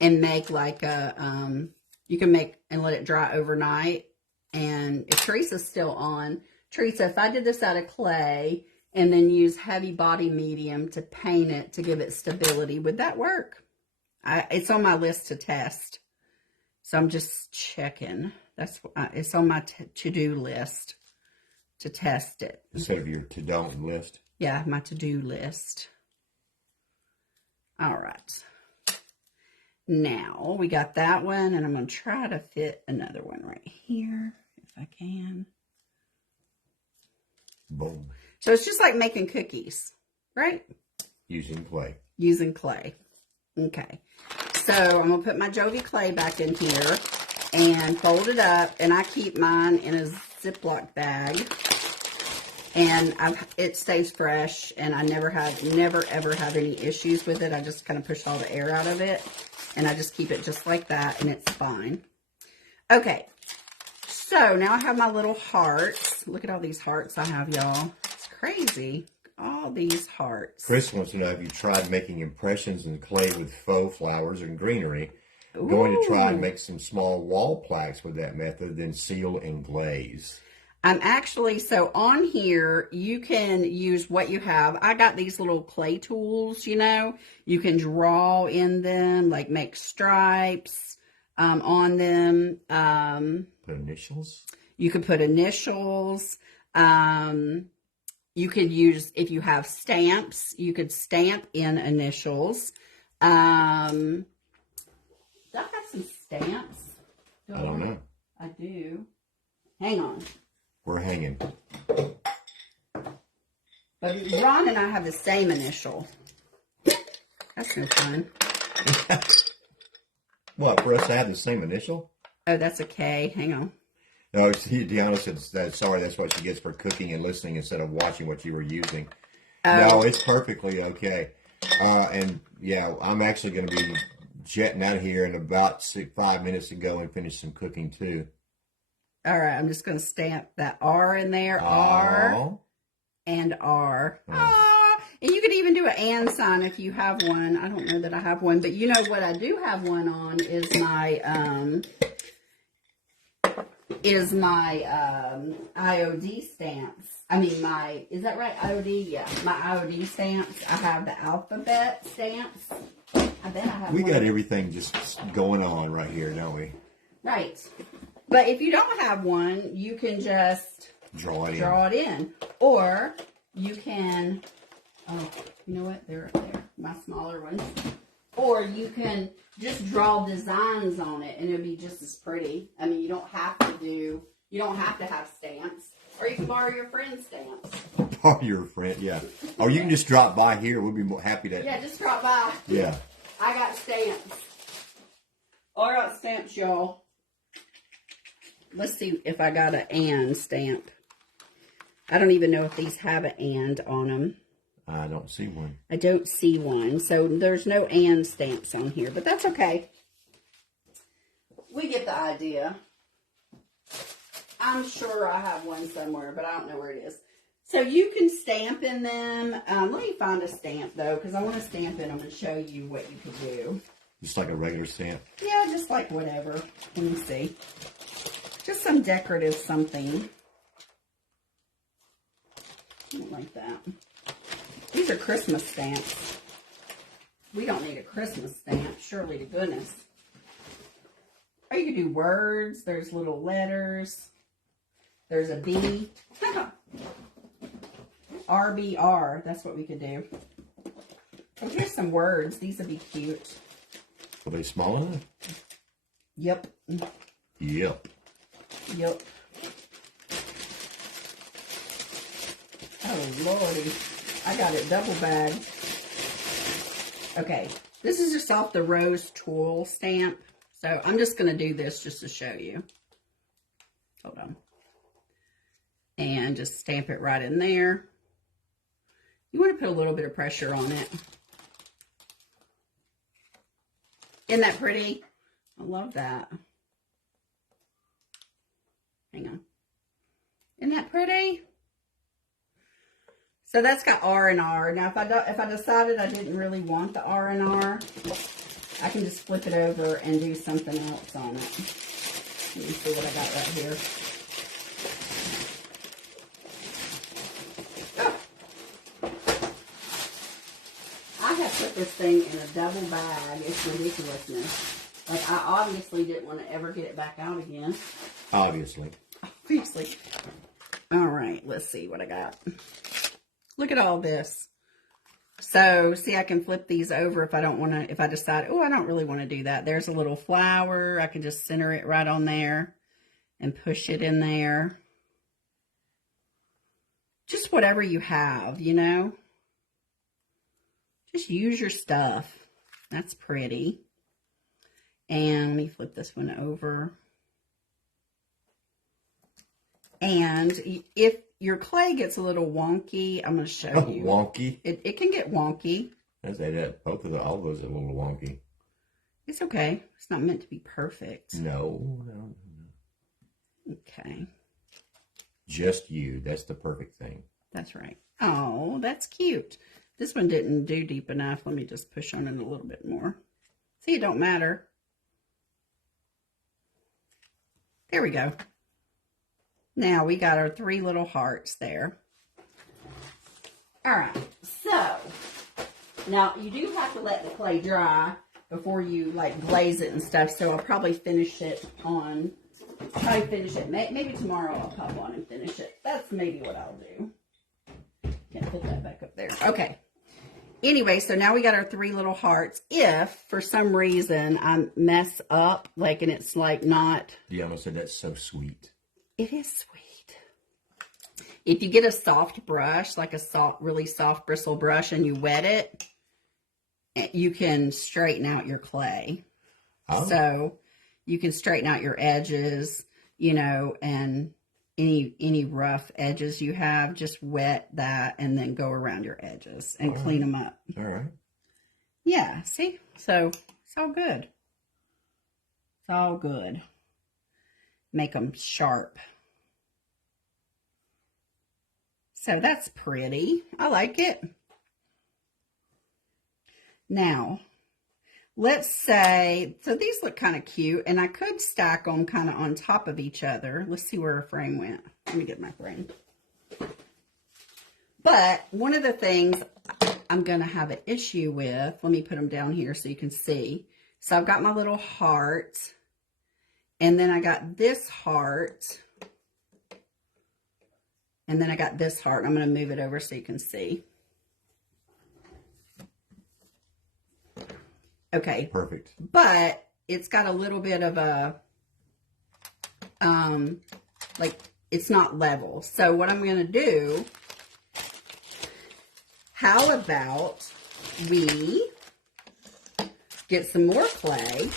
and make like a, you can make and let it dry overnight. And if Teresa's still on, Teresa, if I did this out of clay and then use heavy body medium to paint it to give it stability, would that work? It's on my list to test. So I'm just checking. It's on my to-do list to test it. Instead of your to-don't list? Yeah, my to-do list. All right. Now, we got that one, and I'm going to try to fit another one right here, if I can. Boom. So it's just like making cookies, right? Using clay. Using clay. Okay. So I'm going to put my Jovi Clay back in here and fold it up. And I keep mine in a Ziploc bag. And it stays fresh. And I never ever have any issues with it. I just kind of push all the air out of it. And I just keep it just like that. And it's fine. Okay. So now I have my little hearts. Look at all these hearts I have, y'all. It's crazy. All these hearts. Chris wants to know if you tried making impressions in clay with faux flowers and greenery. Ooh. Going to try and make some small wall plaques with that method, then seal and glaze. I'm actually, so on here, you can use what you have. I got these little clay tools, you know. You can draw in them, like make stripes on them. Put initials? You could put initials. You could use, if you have stamps, you could stamp in initials. Do I have some stamps? I don't know. I do. Hang on. We're hanging. But Ron and I have the same initial. That's no fun. What, for us to have the same initial? Oh, that's a K. Hang on. No, Deanna said that, sorry, that's what she gets for cooking and listening instead of watching what you were using. No, it's perfectly okay. And yeah, I'm actually going to be jetting out of here in about 5 minutes to go and finish some cooking too. All right, I'm just going to stamp that R in there. R and R. And you could even do an and sign if you have one. I don't know that I have one, but you know what I do have one on is my IOD stamps. I mean is that right? IOD? Yeah, my IOD stamps. I have the alphabet stamps. I bet I have We one. got everything just going on right here, don't we? Right. But if you don't have one, you can just draw it in. Or you can, oh, you know what? They're up there, my smaller ones. Or you can just draw designs on it and it'll be just as pretty. I mean, you don't have to have stamps. Or you can borrow your friend's stamps. Borrow your friend, yeah. Or you can just drop by here. We'll be more happy to. Yeah, just drop by. Yeah. I got stamps. I got stamps, y'all. Let's see if I got an and stamp. I don't even know if these have an and on them. I don't see one. I don't see one. So there's no and stamps on here, but that's okay. We get the idea. I'm sure I have one somewhere, but I don't know where it is. So you can stamp in them. Let me find a stamp, though, because I want to stamp in them and show you what you could do. Just like a regular stamp? Yeah, just like whatever. Let me see. Just some decorative something. I don't like that. These are Christmas stamps. We don't need a Christmas stamp, surely to goodness. Or you can do words. There's little letters. There's a B. RBR. That's what we could do. And here's some words. These would be cute. Are they small enough? Yep. Yep. Yep. Oh, Lordy. I got it double bagged. Okay. This is just off the Rose Tool stamp. So I'm just going to do this just to show you. Hold on. And just stamp it right in there. You want to put a little bit of pressure on it. Isn't that pretty? I love that. Hang on. Isn't that pretty? So that's got R and R. Now, if I decided I didn't really want the R and R, I can just flip it over and do something else on it. Let me see what I got right here. I have put this thing in a double bag. It's ridiculousness. Like, I obviously didn't want to ever get it back out again. Obviously. Obviously. All right, let's see what I got. Look at all this. So, see, I can flip these over if I don't want to, if I decide, oh, I don't really want to do that. There's a little flower. I can just center it right on there and push it in there. Just whatever you have, you know. Just use your stuff. That's pretty. And let me flip this one over. And if your clay gets a little wonky, I'm going to show you. Wonky? It can get wonky. I say that. All those are a little wonky. It's okay. It's not meant to be perfect. No. Okay. Just you. That's the perfect thing. That's right. Oh, that's cute. This one didn't do deep enough. Let me just push on it a little bit more. See, it don't matter. There we go. Now we got our 3 little hearts there. All right. So, now you do have to let the clay dry before you like glaze it and stuff. So I'll probably finish it on, maybe tomorrow I'll pop on and finish it. That's maybe what I'll do. Can't put that back up there. Okay. Anyway, so now we got our 3 little hearts. If for some reason I mess up, like, and it's like not. Deanna said that's so sweet. It is sweet. If you get a soft brush, like a really soft bristle brush, and you wet it, you can straighten out your clay. Oh. So you can straighten out your edges, you know, and any rough edges you have, just wet that and then go around your edges and clean them up. All right. Yeah, see? So it's all good. It's all good. Make them sharp. So that's pretty. I like it. Now, let's say, so these look kind of cute, and I could stack them kind of on top of each other. Let's see where our frame went. Let me get my frame. But one of the things I'm going to have an issue with, let me put them down here so you can see. So I've got my little heart, and then I got this heart, and then I got this heart. I'm going to move it over so you can see. Okay. Perfect. But it's got a little bit of a, like, it's not level. So what I'm going to do, how about we get some more clay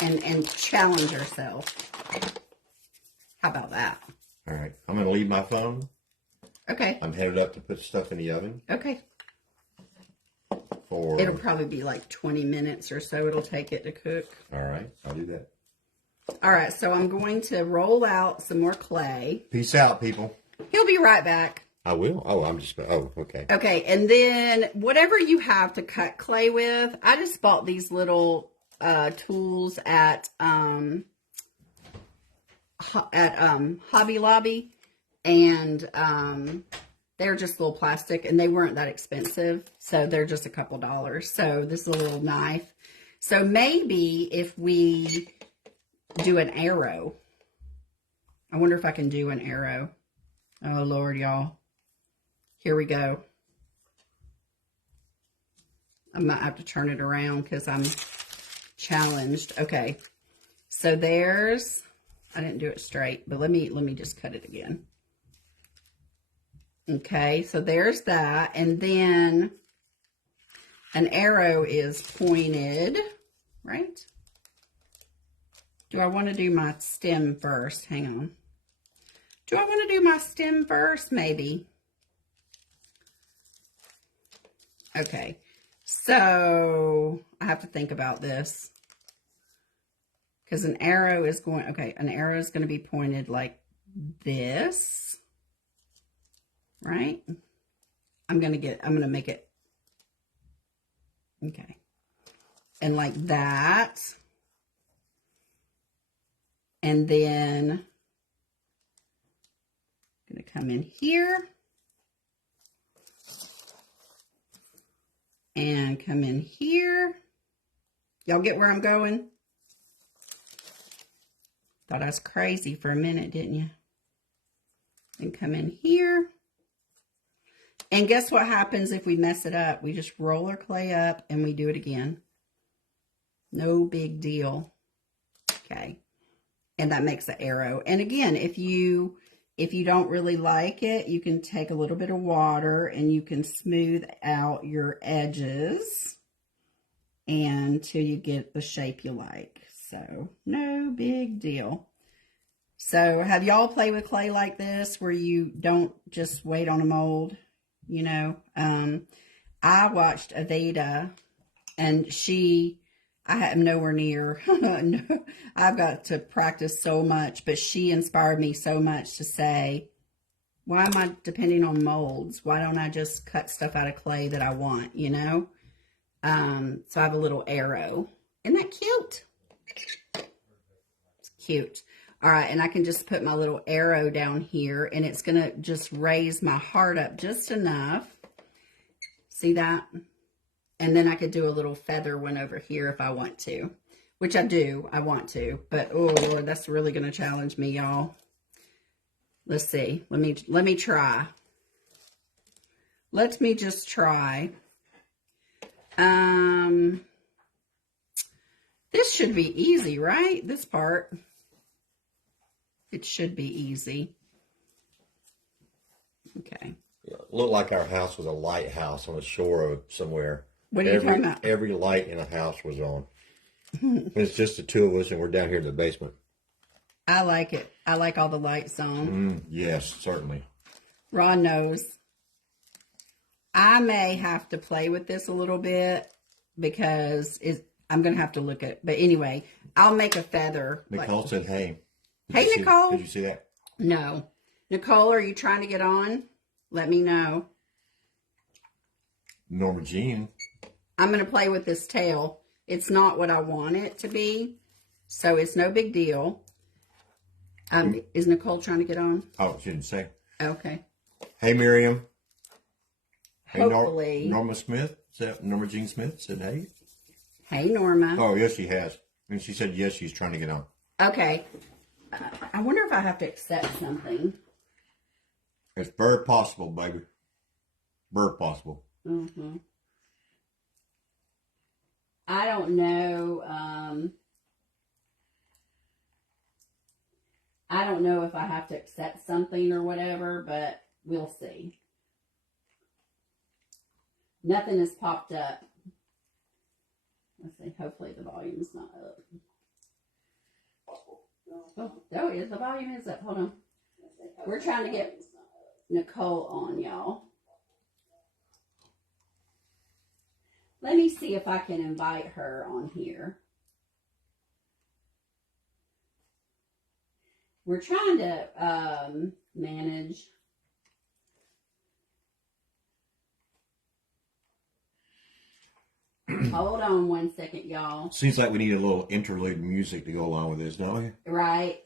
and challenge ourselves. How about that? All right. I'm going to leave my phone. Okay. I'm headed up to put stuff in the oven. Okay. For It'll probably be like 20 minutes or so it'll take it to cook. All right. I'll do that. All right. So I'm going to roll out some more clay. Peace out, people. He'll be right back. I will. Oh, okay. Okay. And then whatever you have to cut clay with, I just bought these little tools at Hobby Lobby, and they're just little plastic, and they weren't that expensive, so they're just a couple dollars. So this is a little knife. So maybe if we do an arrow, I wonder if I can do an arrow. Oh Lord, y'all, here we go. I might have to turn it around because I'm challenged. Okay, so there's, I didn't do it straight, but let me just cut it again. Okay, so there's that, and then an arrow is pointed, right? Do I want to do my stem first? Hang on. Do I want to do my stem first? Maybe. Okay, so I have to think about this. Because an arrow is going, okay, an arrow is going to be pointed like this, right? I'm going to make it, okay, and like that. And then I'm going to come in here and come in here. Y'all get where I'm going? Thought I was crazy for a minute, didn't you? And come in here. And guess what happens if we mess it up? We just roll our clay up and we do it again. No big deal. Okay. And that makes an arrow. And again, if you don't really like it, you can take a little bit of water and you can smooth out your edges until you get the shape you like. So, no big deal. So, have y'all played with clay like this where you don't just wait on a mold? You know, I watched Aveda, and I am nowhere near. No, I've got to practice so much, but she inspired me so much to say, why am I depending on molds? Why don't I just cut stuff out of clay that I want, you know? So I have a little arrow. Isn't that cute? It's cute. All right, and I can just put my little arrow down here, and it's going to just raise my heart up just enough. See that? And then I could do a little feather one over here if I want to, which I do. I want to, but oh Lord, that's really going to challenge me, y'all. Let's see. Let me try. Let me just try. This should be easy, right? This part. It should be easy. Okay. Looked like our house was a lighthouse on the shore of somewhere. What are you talking about? Every light in the house was on. It's just the two of us, and we're down here in the basement. I like it. I like all the lights on. Yes, certainly. Ron knows. I may have to play with this a little bit because I'm going to have to look at it. But anyway, I'll make a feather. Nicole said, hey. Hey, Nicole. Did you see that? No. Nicole, are you trying to get on? Let me know. Norma Jean. I'm going to play with this tail. It's not what I want it to be, so it's no big deal. Is Nicole trying to get on? Oh, she didn't say. Okay. Hey, Miriam. Hey, Hopefully. Norma Smith. Norma Jean Smith said hey. Hey, Norma. Oh, yes, she has. And she said yes, she's trying to get on. Okay. I wonder if I have to accept something. It's very possible, baby. Very possible. Mm-hmm. I don't know. I don't know if I have to accept something or whatever, but we'll see. Nothing has popped up. Let's see. Hopefully the volume's not up. Oh, there it is. The volume is up. Hold on. We're trying to get Nicole on, y'all. Let me see if I can invite her on here. We're trying to manage. Hold on 1 second, y'all. Seems like we need a little interlude music to go along with this, don't we? Right.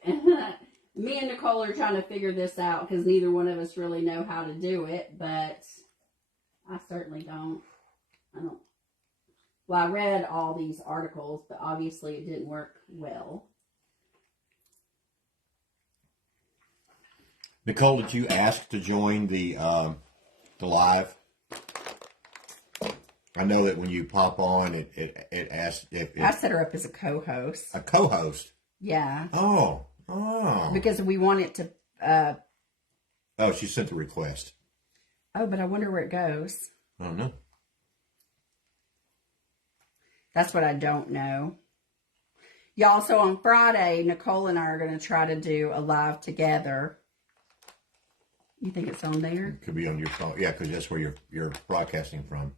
Me and Nicole are trying to figure this out because neither one of us really know how to do it, but I certainly don't. Well, I read all these articles, but obviously it didn't work well. Nicole, did you ask to join the live? I know that when you pop on, it asks if I set her up as a co-host. A co-host? Yeah. Oh. Because we want it to... Oh, she sent the request. Oh, but I wonder where it goes. I don't know. That's what I don't know. Y'all, so on Friday, Nicole and I are going to try to do a live together. You think it's on there? It could be on your phone. Yeah, because that's where you're broadcasting from.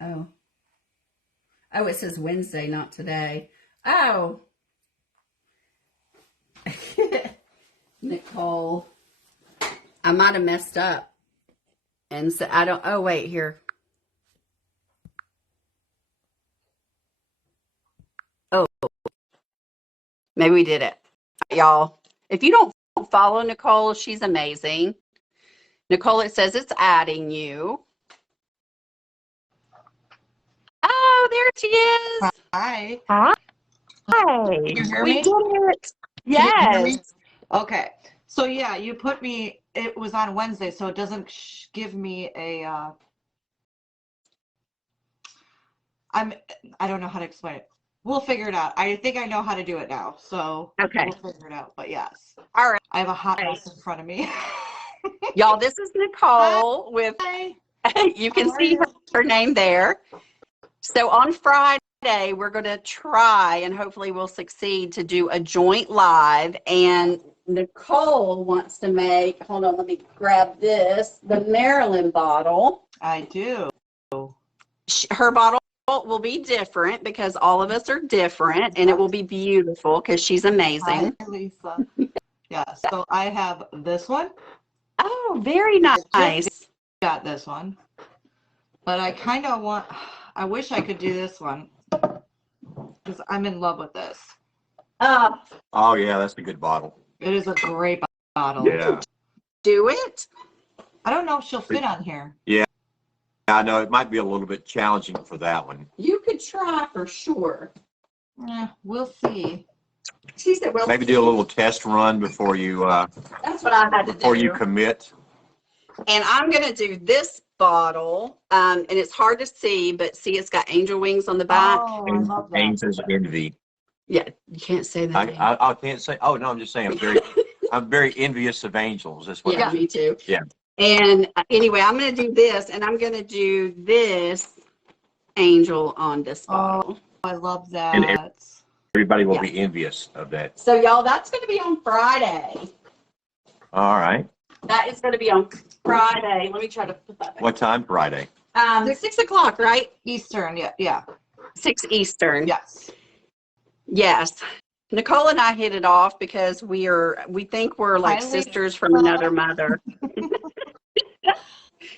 Oh. Oh, it says Wednesday, not today. Oh. Nicole. I might have messed up. And so I don't, oh, wait, here. Oh. Maybe we did it. Y'all, if you don't follow Nicole, she's amazing. Nicole, it says it's adding you. Oh, there she is. Hi. Hi. Can you hear We me? did it. Can you hear me? Yes. Okay. So yeah, you put me, it was on Wednesday, so it doesn't give me a, I don't know how to explain it. We'll figure it out. I think I know how to do it now, so Okay. we'll figure it out. But yes, All right. I have a hot mess in front of me. Y'all, this is Nicole with, Hi. you can How are see you? her name there. So on Friday, we're going to try and hopefully we'll succeed to do a joint live. And Nicole wants to make, hold on, let me grab this, the Maryland bottle. I do. Her bottle will be different because all of us are different, and it will be beautiful because she's amazing. Hi, Lisa. Yeah, so I have this one. Oh, very nice. Got this one. But I kind of want, I wish I could do this one because I'm in love with this. Oh, yeah, that's a good bottle. It is a great bottle. Yeah. Do it. I don't know if she'll fit on here. Yeah, I know it might be a little bit challenging for that one. You could try for sure. We'll see. She said, well, Maybe do a little test run before you that's what I had to before do. you commit. And I'm going to do this bottle, and it's hard to see, but see, it's got angel wings on the back. Oh, I love that. Angels Envy. Yeah, you can't say that. I can't say. Oh no, I'm just saying. I'm very envious of angels. That's what. Yeah, me too. Yeah. And anyway, I'm going to do this, and I'm going to do this angel on this bottle. I love that. And everybody will be envious of that. So, y'all, that's going to be on Friday. All right. That is going to be on Friday. Let me try to put that back. What time Friday? 6 o'clock, right? Eastern, yeah. 6 Eastern. Yes. Yes. Nicole and I hit it off because we think we're like Hi, sisters from Lisa. another mother.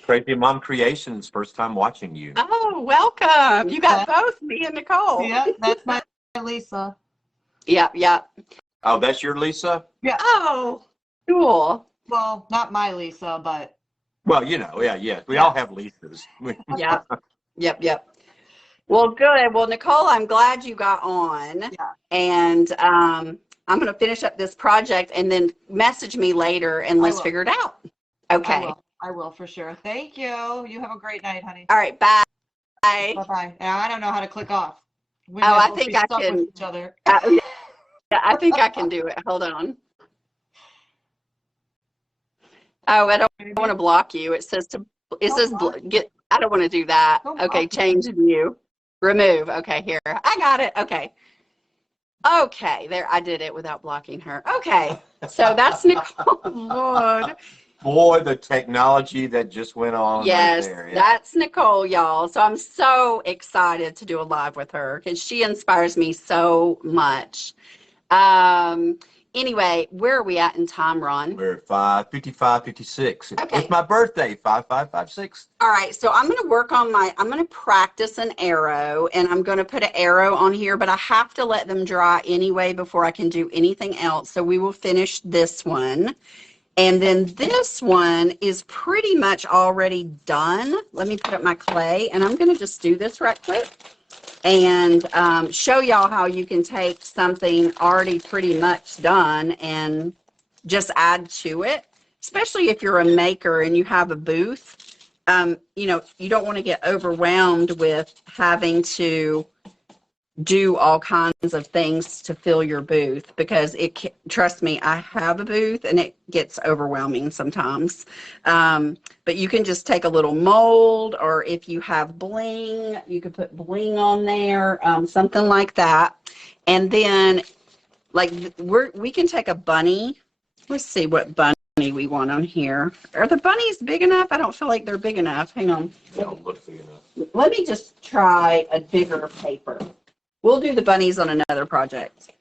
Crazy Mom Creations, first time watching you. Oh, welcome. You got both me and Nicole. Yeah, that's my Lisa. Yep, yep. Oh, that's your Lisa? Yeah. Oh, cool. Well, not my Lisa, but Well, you know, yeah. We all have Lisas. Yep, yep. Well, good. Well, Nicole, I'm glad you got on. Yeah. And I'm going to finish up this project and then message me later and let's will. figure it out. Okay. I will for sure. Thank you. You have a great night, honey. All right. Bye. Bye-bye. Now, I don't know how to click off. We Oh, might I both think be I stuck can. with each other. Yeah, I think I can do it. Hold on. Oh, I don't want to block you. It says get. I don't want to do that. Okay, change view. Remove. Okay, here. I got it. Okay. Okay, there. I did it without blocking her. Okay. So that's Nicole. Lord. Boy, the technology that just went on Yes, right there. Yeah. that's Nicole, y'all. So I'm so excited to do a live with her because she inspires me so much. Anyway, where are we at in time, Ron? We're at 5:55:56. Okay. It's my birthday, 5556. All right, so I'm going to work on I'm going to practice an arrow, and I'm going to put an arrow on here, but I have to let them dry anyway before I can do anything else. So we will finish this one. And then this one is pretty much already done. Let me put up my clay, and I'm going to just do this right quick and show y'all how you can take something already pretty much done and just add to it, especially if you're a maker and you have a booth. You know, you don't want to get overwhelmed with having to do all kinds of things to fill your booth because trust me, I have a booth and it gets overwhelming sometimes. But you can just take a little mold, or if you have bling, you could put bling on there, something like that. And then like we can take a bunny. Let's see what bunny we want on here. Are the bunnies big enough? I don't feel like they're big enough. Hang on. They don't look big enough. Let me just try a bigger paper. We'll do the bunnies on another project.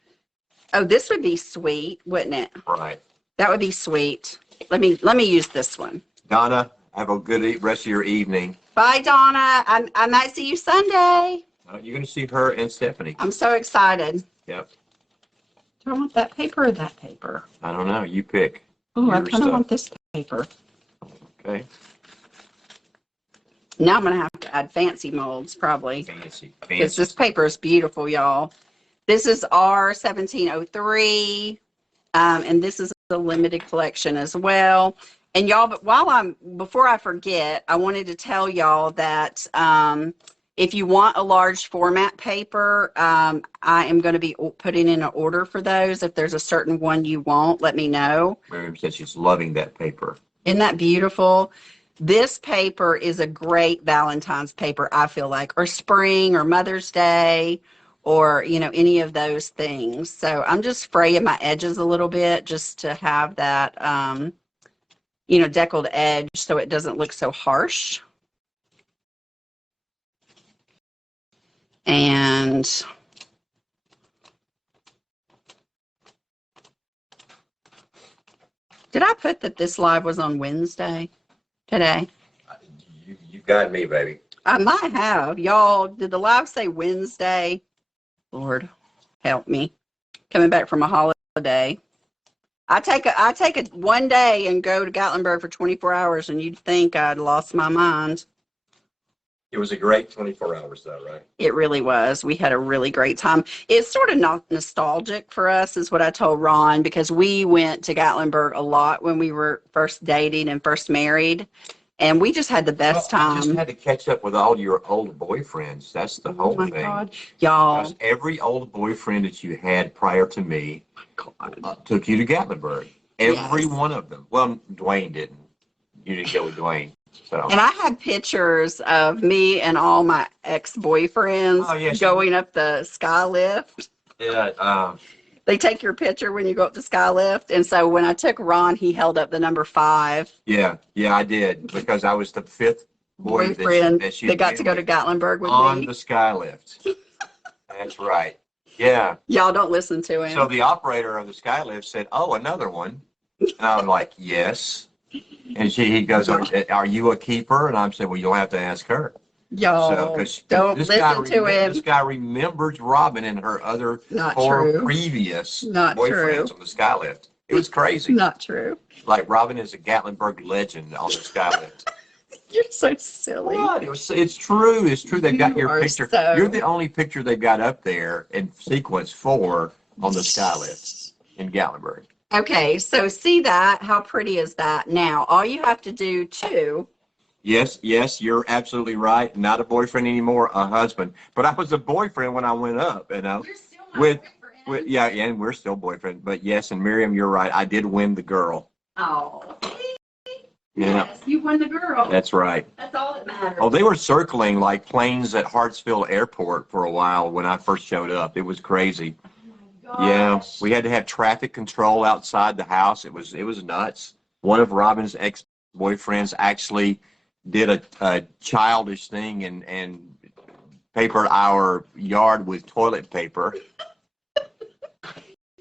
Oh, this would be sweet, wouldn't it? Right. That would be sweet. Let me use this one. Donna, have a good rest of your evening. Bye, Donna. I might see you Sunday. You're going to see her and Stephanie. I'm so excited. Yep. Do I want that paper or that paper? I don't know. You pick. Oh, I Your kind of stuff. want this paper. Okay. Now I'm going to have to add fancy molds, probably. Fancy. Because this paper is beautiful, y'all. This is R1703, and this is a limited collection as well. And y'all, but before I forget, I wanted to tell y'all that if you want a large format paper, I am going to be putting in an order for those. If there's a certain one you want, let me know. Miriam said she's loving that paper. Isn't that beautiful? This paper is a great Valentine's paper, I feel like, or spring or Mother's Day, or, you know, any of those things. So I'm just fraying my edges a little bit just to have that, you know, deckled edge so it doesn't look so harsh. And did I put that this live was on Wednesday today? You got me, baby. I might have. Y'all, did the live say Wednesday? Lord, help me. Coming back from a holiday. I take a one day and go to Gatlinburg for 24 hours, and you'd think I'd lost my mind. It was a great 24 hours, though, right? It really was. We had a really great time. It's sort of not nostalgic for us, is what I told Ron, because we went to Gatlinburg a lot when we were first dating and first married, and we just had the best time. You just had to catch up with all your old boyfriends. That's the whole thing. God. Y'all. Because every old boyfriend that you had prior to me took you to Gatlinburg. Every one of them. Well, Dwayne didn't. You didn't go with Dwayne. So. And I had pictures of me and all my ex-boyfriends going up the sky lift. Yeah. They take your picture when you go up the sky lift. And so when I took Ron, he held up the number 5. Yeah, I did. Because I was the 5th boyfriend that got to go to Gatlinburg with on me. the sky lift. That's right. Yeah. Y'all don't listen to him. So the operator of the skylift said, "Oh, another one." And I was like, "Yes." And he goes, "Are you a keeper?" And I said, "Well, you'll have to ask her." Y'all Because don't this guy listen to him. this guy remembers Robin and her other Not 4 true. previous Not boyfriends true. on the skylift. It was crazy. Not true. Like Robin is a Gatlinburg legend on the skylift. You're so silly. What? It's true. It's true. They've got You your are picture. so- You're the only picture they've got up there in sequence 4 on the skylift in Gatlinburg. Okay, so see that? How pretty is that? Now, all you have to do too. Yes, you're absolutely right. Not a boyfriend anymore, a husband. But I was a boyfriend when I went up, you know. You're still With yeah, and we're still boyfriend. But yes, and Miriam, you're right. I did win the girl. Oh. Yeah. Yes, you won the girl. That's right. That's all that matters. Oh, they were circling like planes at Hartsfield Airport for a while when I first showed up. It was crazy. Yeah, Gosh. we had to have traffic control outside the house. It was nuts. One of Robin's ex-boyfriends actually did a childish thing and papered our yard with toilet paper.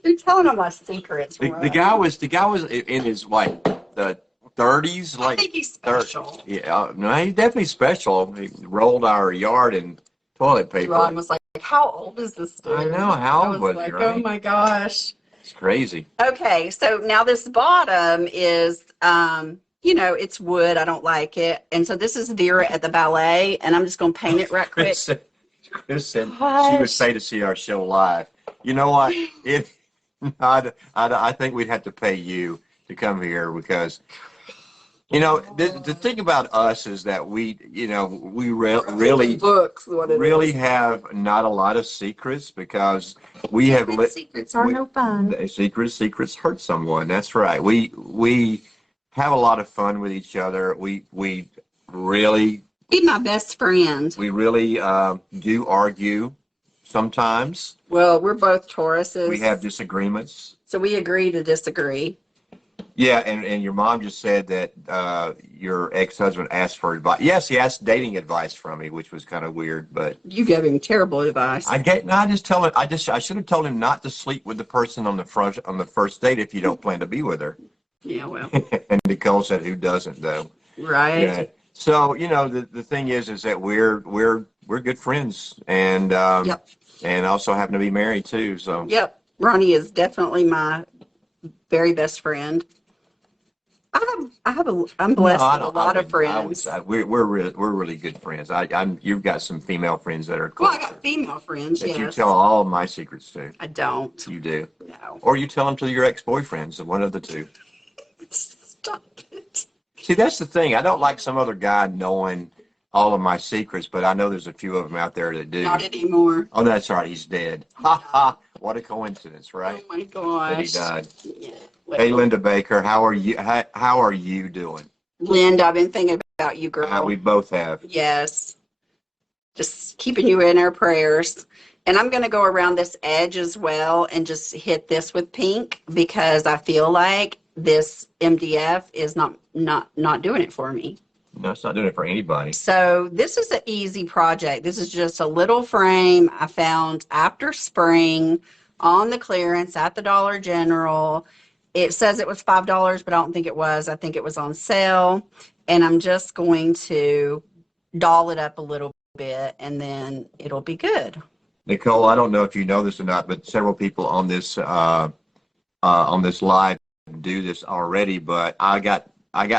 You're telling all my secrets. The guy was in his like the 30s, I like think he's 30. special. Yeah, no, he's definitely special. He rolled our yard in toilet paper. Ron was like, how old is this dude? I know, how I old was he, like, right? oh my gosh. It's crazy. Okay, so now this bottom is, it's wood. I don't like it. And so this is Vera at the ballet, and I'm just going to paint it right quick. Chris said she would pay to see our show live. You know what? I think we'd have to pay you to come here because, the thing about us is that we really Books, what it really is. have not a lot of secrets because we have Secrets are no fun. secrets hurt someone. That's right. We have a lot of fun with each other. We really Be my best friend. do argue sometimes. Well, we're both Tauruses. We have disagreements. So we agree to disagree. Yeah, and your mom just said that your ex-husband asked for advice. Yes, he asked dating advice from me, which was kind of weird, but You gave him terrible advice. I should have told him not to sleep with the person on the first date if you don't plan to be with her. Yeah, well, And Nicole said, "Who doesn't though?" right. Yeah. So the thing is that we're good friends and Yep. and also happen to be married too. So Yep. Ronnie is definitely my very best friend. I'm blessed with a lot of friends. We're really good friends. You've got some female friends that are Well, close. I got female friends, That you yes. tell all of my secrets to. I don't. You do. No. Or you tell them to your ex-boyfriends, one of the two. Stop it. See, that's the thing. I don't like some other guy knowing all of my secrets, but I know there's a few of them out there that do. Not anymore. Oh, that's right. He's dead. Ha ha. What a coincidence, right? Oh my That he gosh. died. Yeah. Hey, Linda Baker, how are you? How are you doing? Linda, I've been thinking about you, girl. We both have. Yes. Just keeping you in our prayers. And I'm going to go around this edge as well and just hit this with pink because I feel like this MDF is not doing it for me. No, it's not doing it for anybody. So this is an easy project. This is just a little frame I found after spring on the clearance at the Dollar General. It says it was $5, but I don't think it was. I think it was on sale. And I'm just going to doll it up a little bit and then it'll be good. Nicole, I don't know if you know this or not, but several people on this live do this already. But I got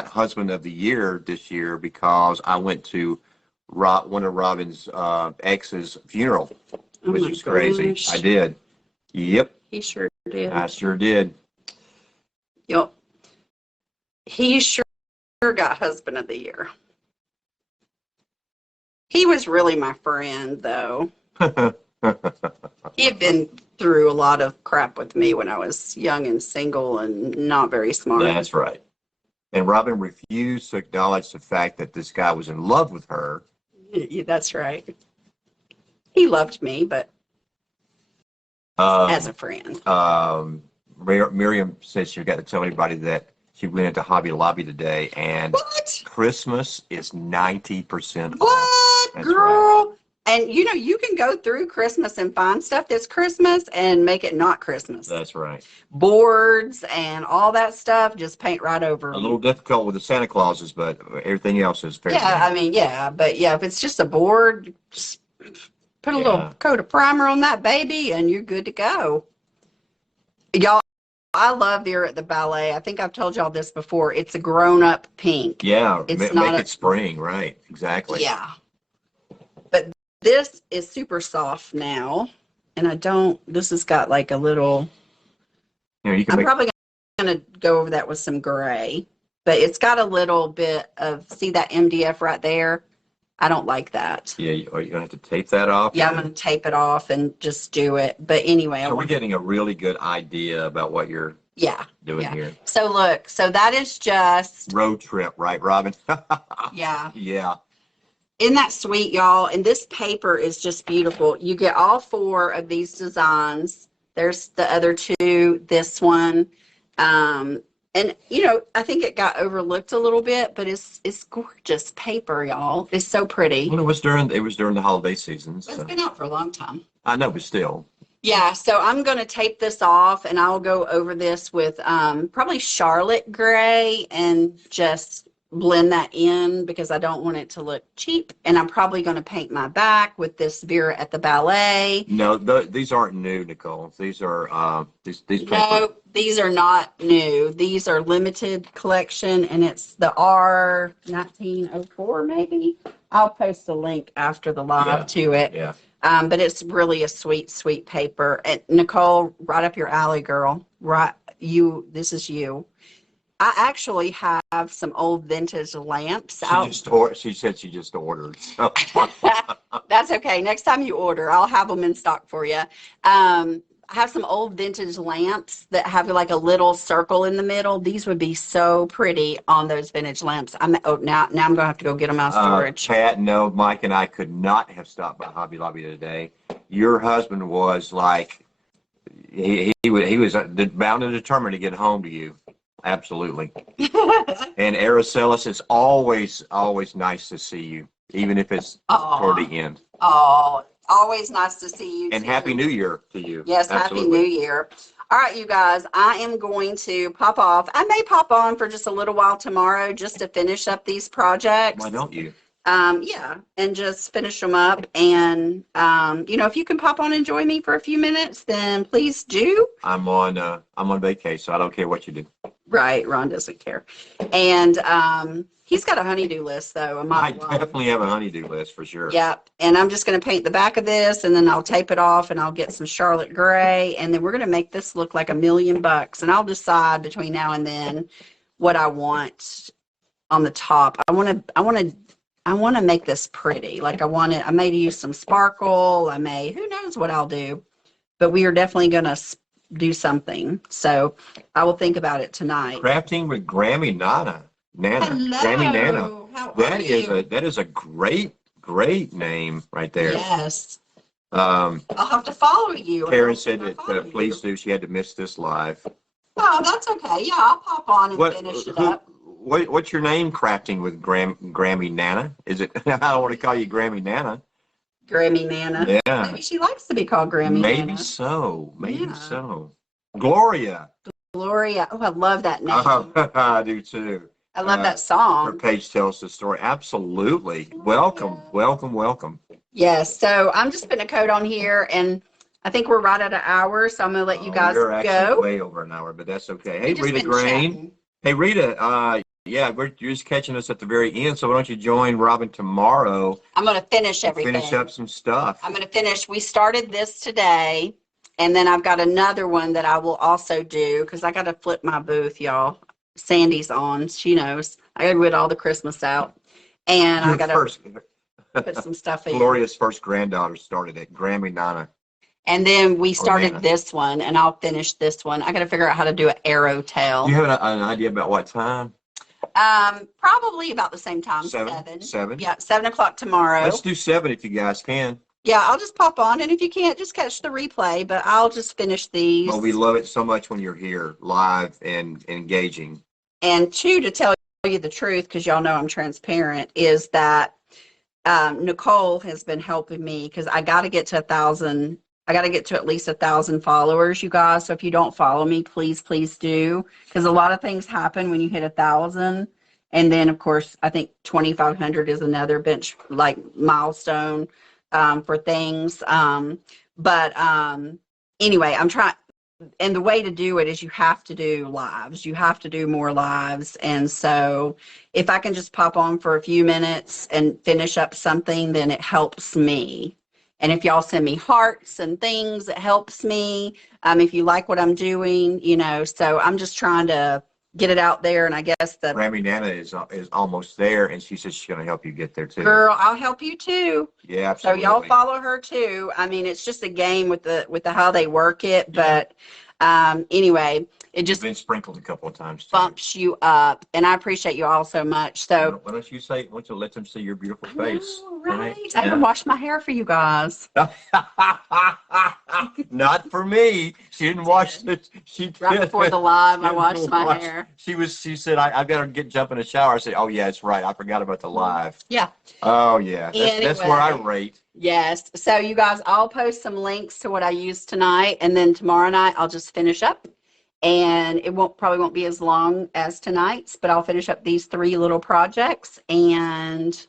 Husband of the Year this year because I went to one of Robin's ex's funeral, which is crazy. Gosh. I did. Yep, He sure did. I sure did. Yep. He sure got Husband of the Year. He was really my friend, though. He had been through a lot of crap with me when I was young and single and not very smart. That's right. And Robin refused to acknowledge the fact that this guy was in love with her. Yeah, that's right. He loved me, but as a friend. Miriam says she got to tell everybody that she went into Hobby Lobby today, and What? Christmas is 90% off. What, That's girl? And you know, you can go through Christmas and find stuff that's Christmas and make it not Christmas. That's right. Boards and all that stuff, just paint right over A 'em. little difficult with the Santa Clauses, but everything else is fair Yeah, game. I mean, yeah, but yeah, if it's just a board, just put a little Yeah. coat of primer on that baby and you're good to go. Y'all, I love Vera at the ballet. I think I've told y'all this before. It's a grown-up pink. Yeah, It's make not it spring, right? Exactly. yeah. But this is super soft now. And this has got like a little, You know, you can I'm make. probably going to go over that with some gray. But it's got a little bit of, see that MDF right there? I don't like that. Yeah, are you gonna have to tape that off? Yeah, I'm going to tape it off and just do it. But anyway, So we're getting a really good idea about what you're yeah. doing Yeah. here. So look, so that is just, Road trip, right, Robin? yeah. Yeah. Isn't that sweet, y'all? And this paper is just beautiful. You get all 4 of these designs. There's the other 2, this one. And you know, I think it got overlooked a little bit, but it's gorgeous paper, y'all. It's so pretty. Well, it was during the holiday season. It's So. been out for a long time. I know, but still. Yeah, so I'm going to tape this off and I'll go over this with probably Charlotte Gray and just blend that in because I don't want it to look cheap. And I'm probably going to paint my back with this Vera at the ballet. No, these aren't new, Nicole. These are these No, these are not new. These are limited collection and it's the R1904 maybe. I'll post a link after the live to it. Yeah. But it's really a sweet, sweet paper. And Nicole, right up your alley, girl. Right, this is you. I actually have some old vintage lamps out. She said she just ordered. So. That's okay. Next time you order, I'll have them in stock for you. I have some old vintage lamps that have like a little circle in the middle. These would be so pretty on those vintage lamps. Now I'm gonna have to go get them out of storage. Pat, no, Mike and I could not have stopped by Hobby Lobby today. Your husband was like, he was bound and determined to get home to you. Absolutely. And Araceli, it's always nice to see you, even if it's toward the end. Oh, always nice to see you. And too. Happy New Year to you. Yes, Absolutely. Happy New Year. All right, you guys, I am going to pop off. I may pop on for just a little while tomorrow just to finish up these projects. Why don't you? Yeah, and just finish them up. And, you know, if you can pop on and join me for a few minutes, then please do. I'm on vacation, so I don't care what you do. Right, Ron doesn't care. And he's got a honeydew list, though. I definitely have a honeydew list for sure. Yep, and I'm just going to paint the back of this, and then I'll tape it off, and I'll get some Charlotte Gray, and then we're going to make this look like $1,000,000, and I'll decide between now and then what I want on the top. I want to make this pretty. Like I may use some sparkle. Who knows what I'll do, but we are definitely going to do something. So I will think about it tonight. Crafting with Nana. Hello. Grammy Nana. How are you? That is a great name right there. Yes. I'll have to follow you. Karen said that please do. She had to miss this live. Oh, that's okay. Yeah, I'll pop on and finish it up. What's your name? Crafting with Grammy Nana? Is it? I don't want to call you Grammy Nana. Grammy Nana. Yeah. Maybe she likes to be called Grammy Nana. Maybe so. Gloria. Gloria. Oh, I love that name. I do too. I love that Her song. page tells the story. Absolutely. Gloria. Welcome. Yes. So I'm just putting a coat on here, and I think we're right at an hour, so I'm going to let you guys You're actually go. way over an hour, but that's okay. Hey, We've just Rita been Grain. chatting. Hey, Rita. Yeah, you're just catching us at the very end, so why don't you join Robin tomorrow? I'm going to finish everything. Finish up some stuff. I'm going to finish. We started this today, and then I've got another one that I will also do because I got to flip my booth, y'all. Sandy's on. She knows. I got to get all the Christmas out, and I got to put some stuff in. Gloria's first granddaughter started at Grammy Nana. And then we started Nana. this one, and I'll finish this one. I got to figure out how to do an arrow tail. Do you have an idea about what time? Probably about the same time. 7? 7? Yeah, 7:00 tomorrow. Let's do 7 if you guys can. Yeah, I'll just pop on, and if you can't, just catch the replay. But I'll just finish these. Well, we love it so much when you're here live and engaging. And two, to tell you the truth, because y'all know I'm transparent, is that Nicole has been helping me because I got to get to 1,000. I got to get to at least 1,000 followers, you guys. So if you don't follow me, please, please do. Because a lot of things happen when you hit 1,000. And then, of course, I think 2,500 is another bench like milestone for things. But anyway, I'm trying. And the way to do it is you have to do lives. You have to do more lives. And so if I can just pop on for a few minutes and finish up something, then it helps me. And if y'all send me hearts and things, it helps me. If you like what I'm doing, so I'm just trying to get it out there. And I guess the Rami Nana is almost there, and she says she's going to help you get there too. girl, I'll help you too. Yeah, So absolutely. y'all follow her too. I mean, it's just a game with the how they work it, but anyway, it just been sprinkled a couple of times too. bumps you up, and I appreciate you all so much. So Why don't you say? Why don't you let them see your beautiful I face? know, right? I haven't washed my hair for you guys. Not for me. She didn't wash it. She Right before the live, I didn't washed my wash- hair. She said, I've got to jump in the shower. I said, oh yeah, it's right. I forgot about the live. Yeah. Oh yeah. That's where I Anyway. rate. Yes. So you guys, I'll post some links to what I used tonight, and then tomorrow night I'll just finish up. And it probably won't be as long as tonight's, but I'll finish up these 3 little projects, and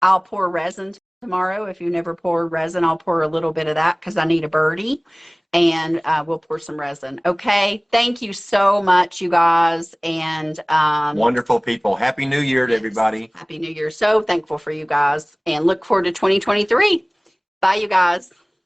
I'll pour resin tomorrow. If you never poured resin, I'll pour a little bit of that because I need a birdie, and we'll pour some resin. Okay. Thank you so much, you guys. And Wonderful people. Happy New Year to everybody. Happy New Year. So thankful for you guys, and look forward to 2023. Bye, you guys.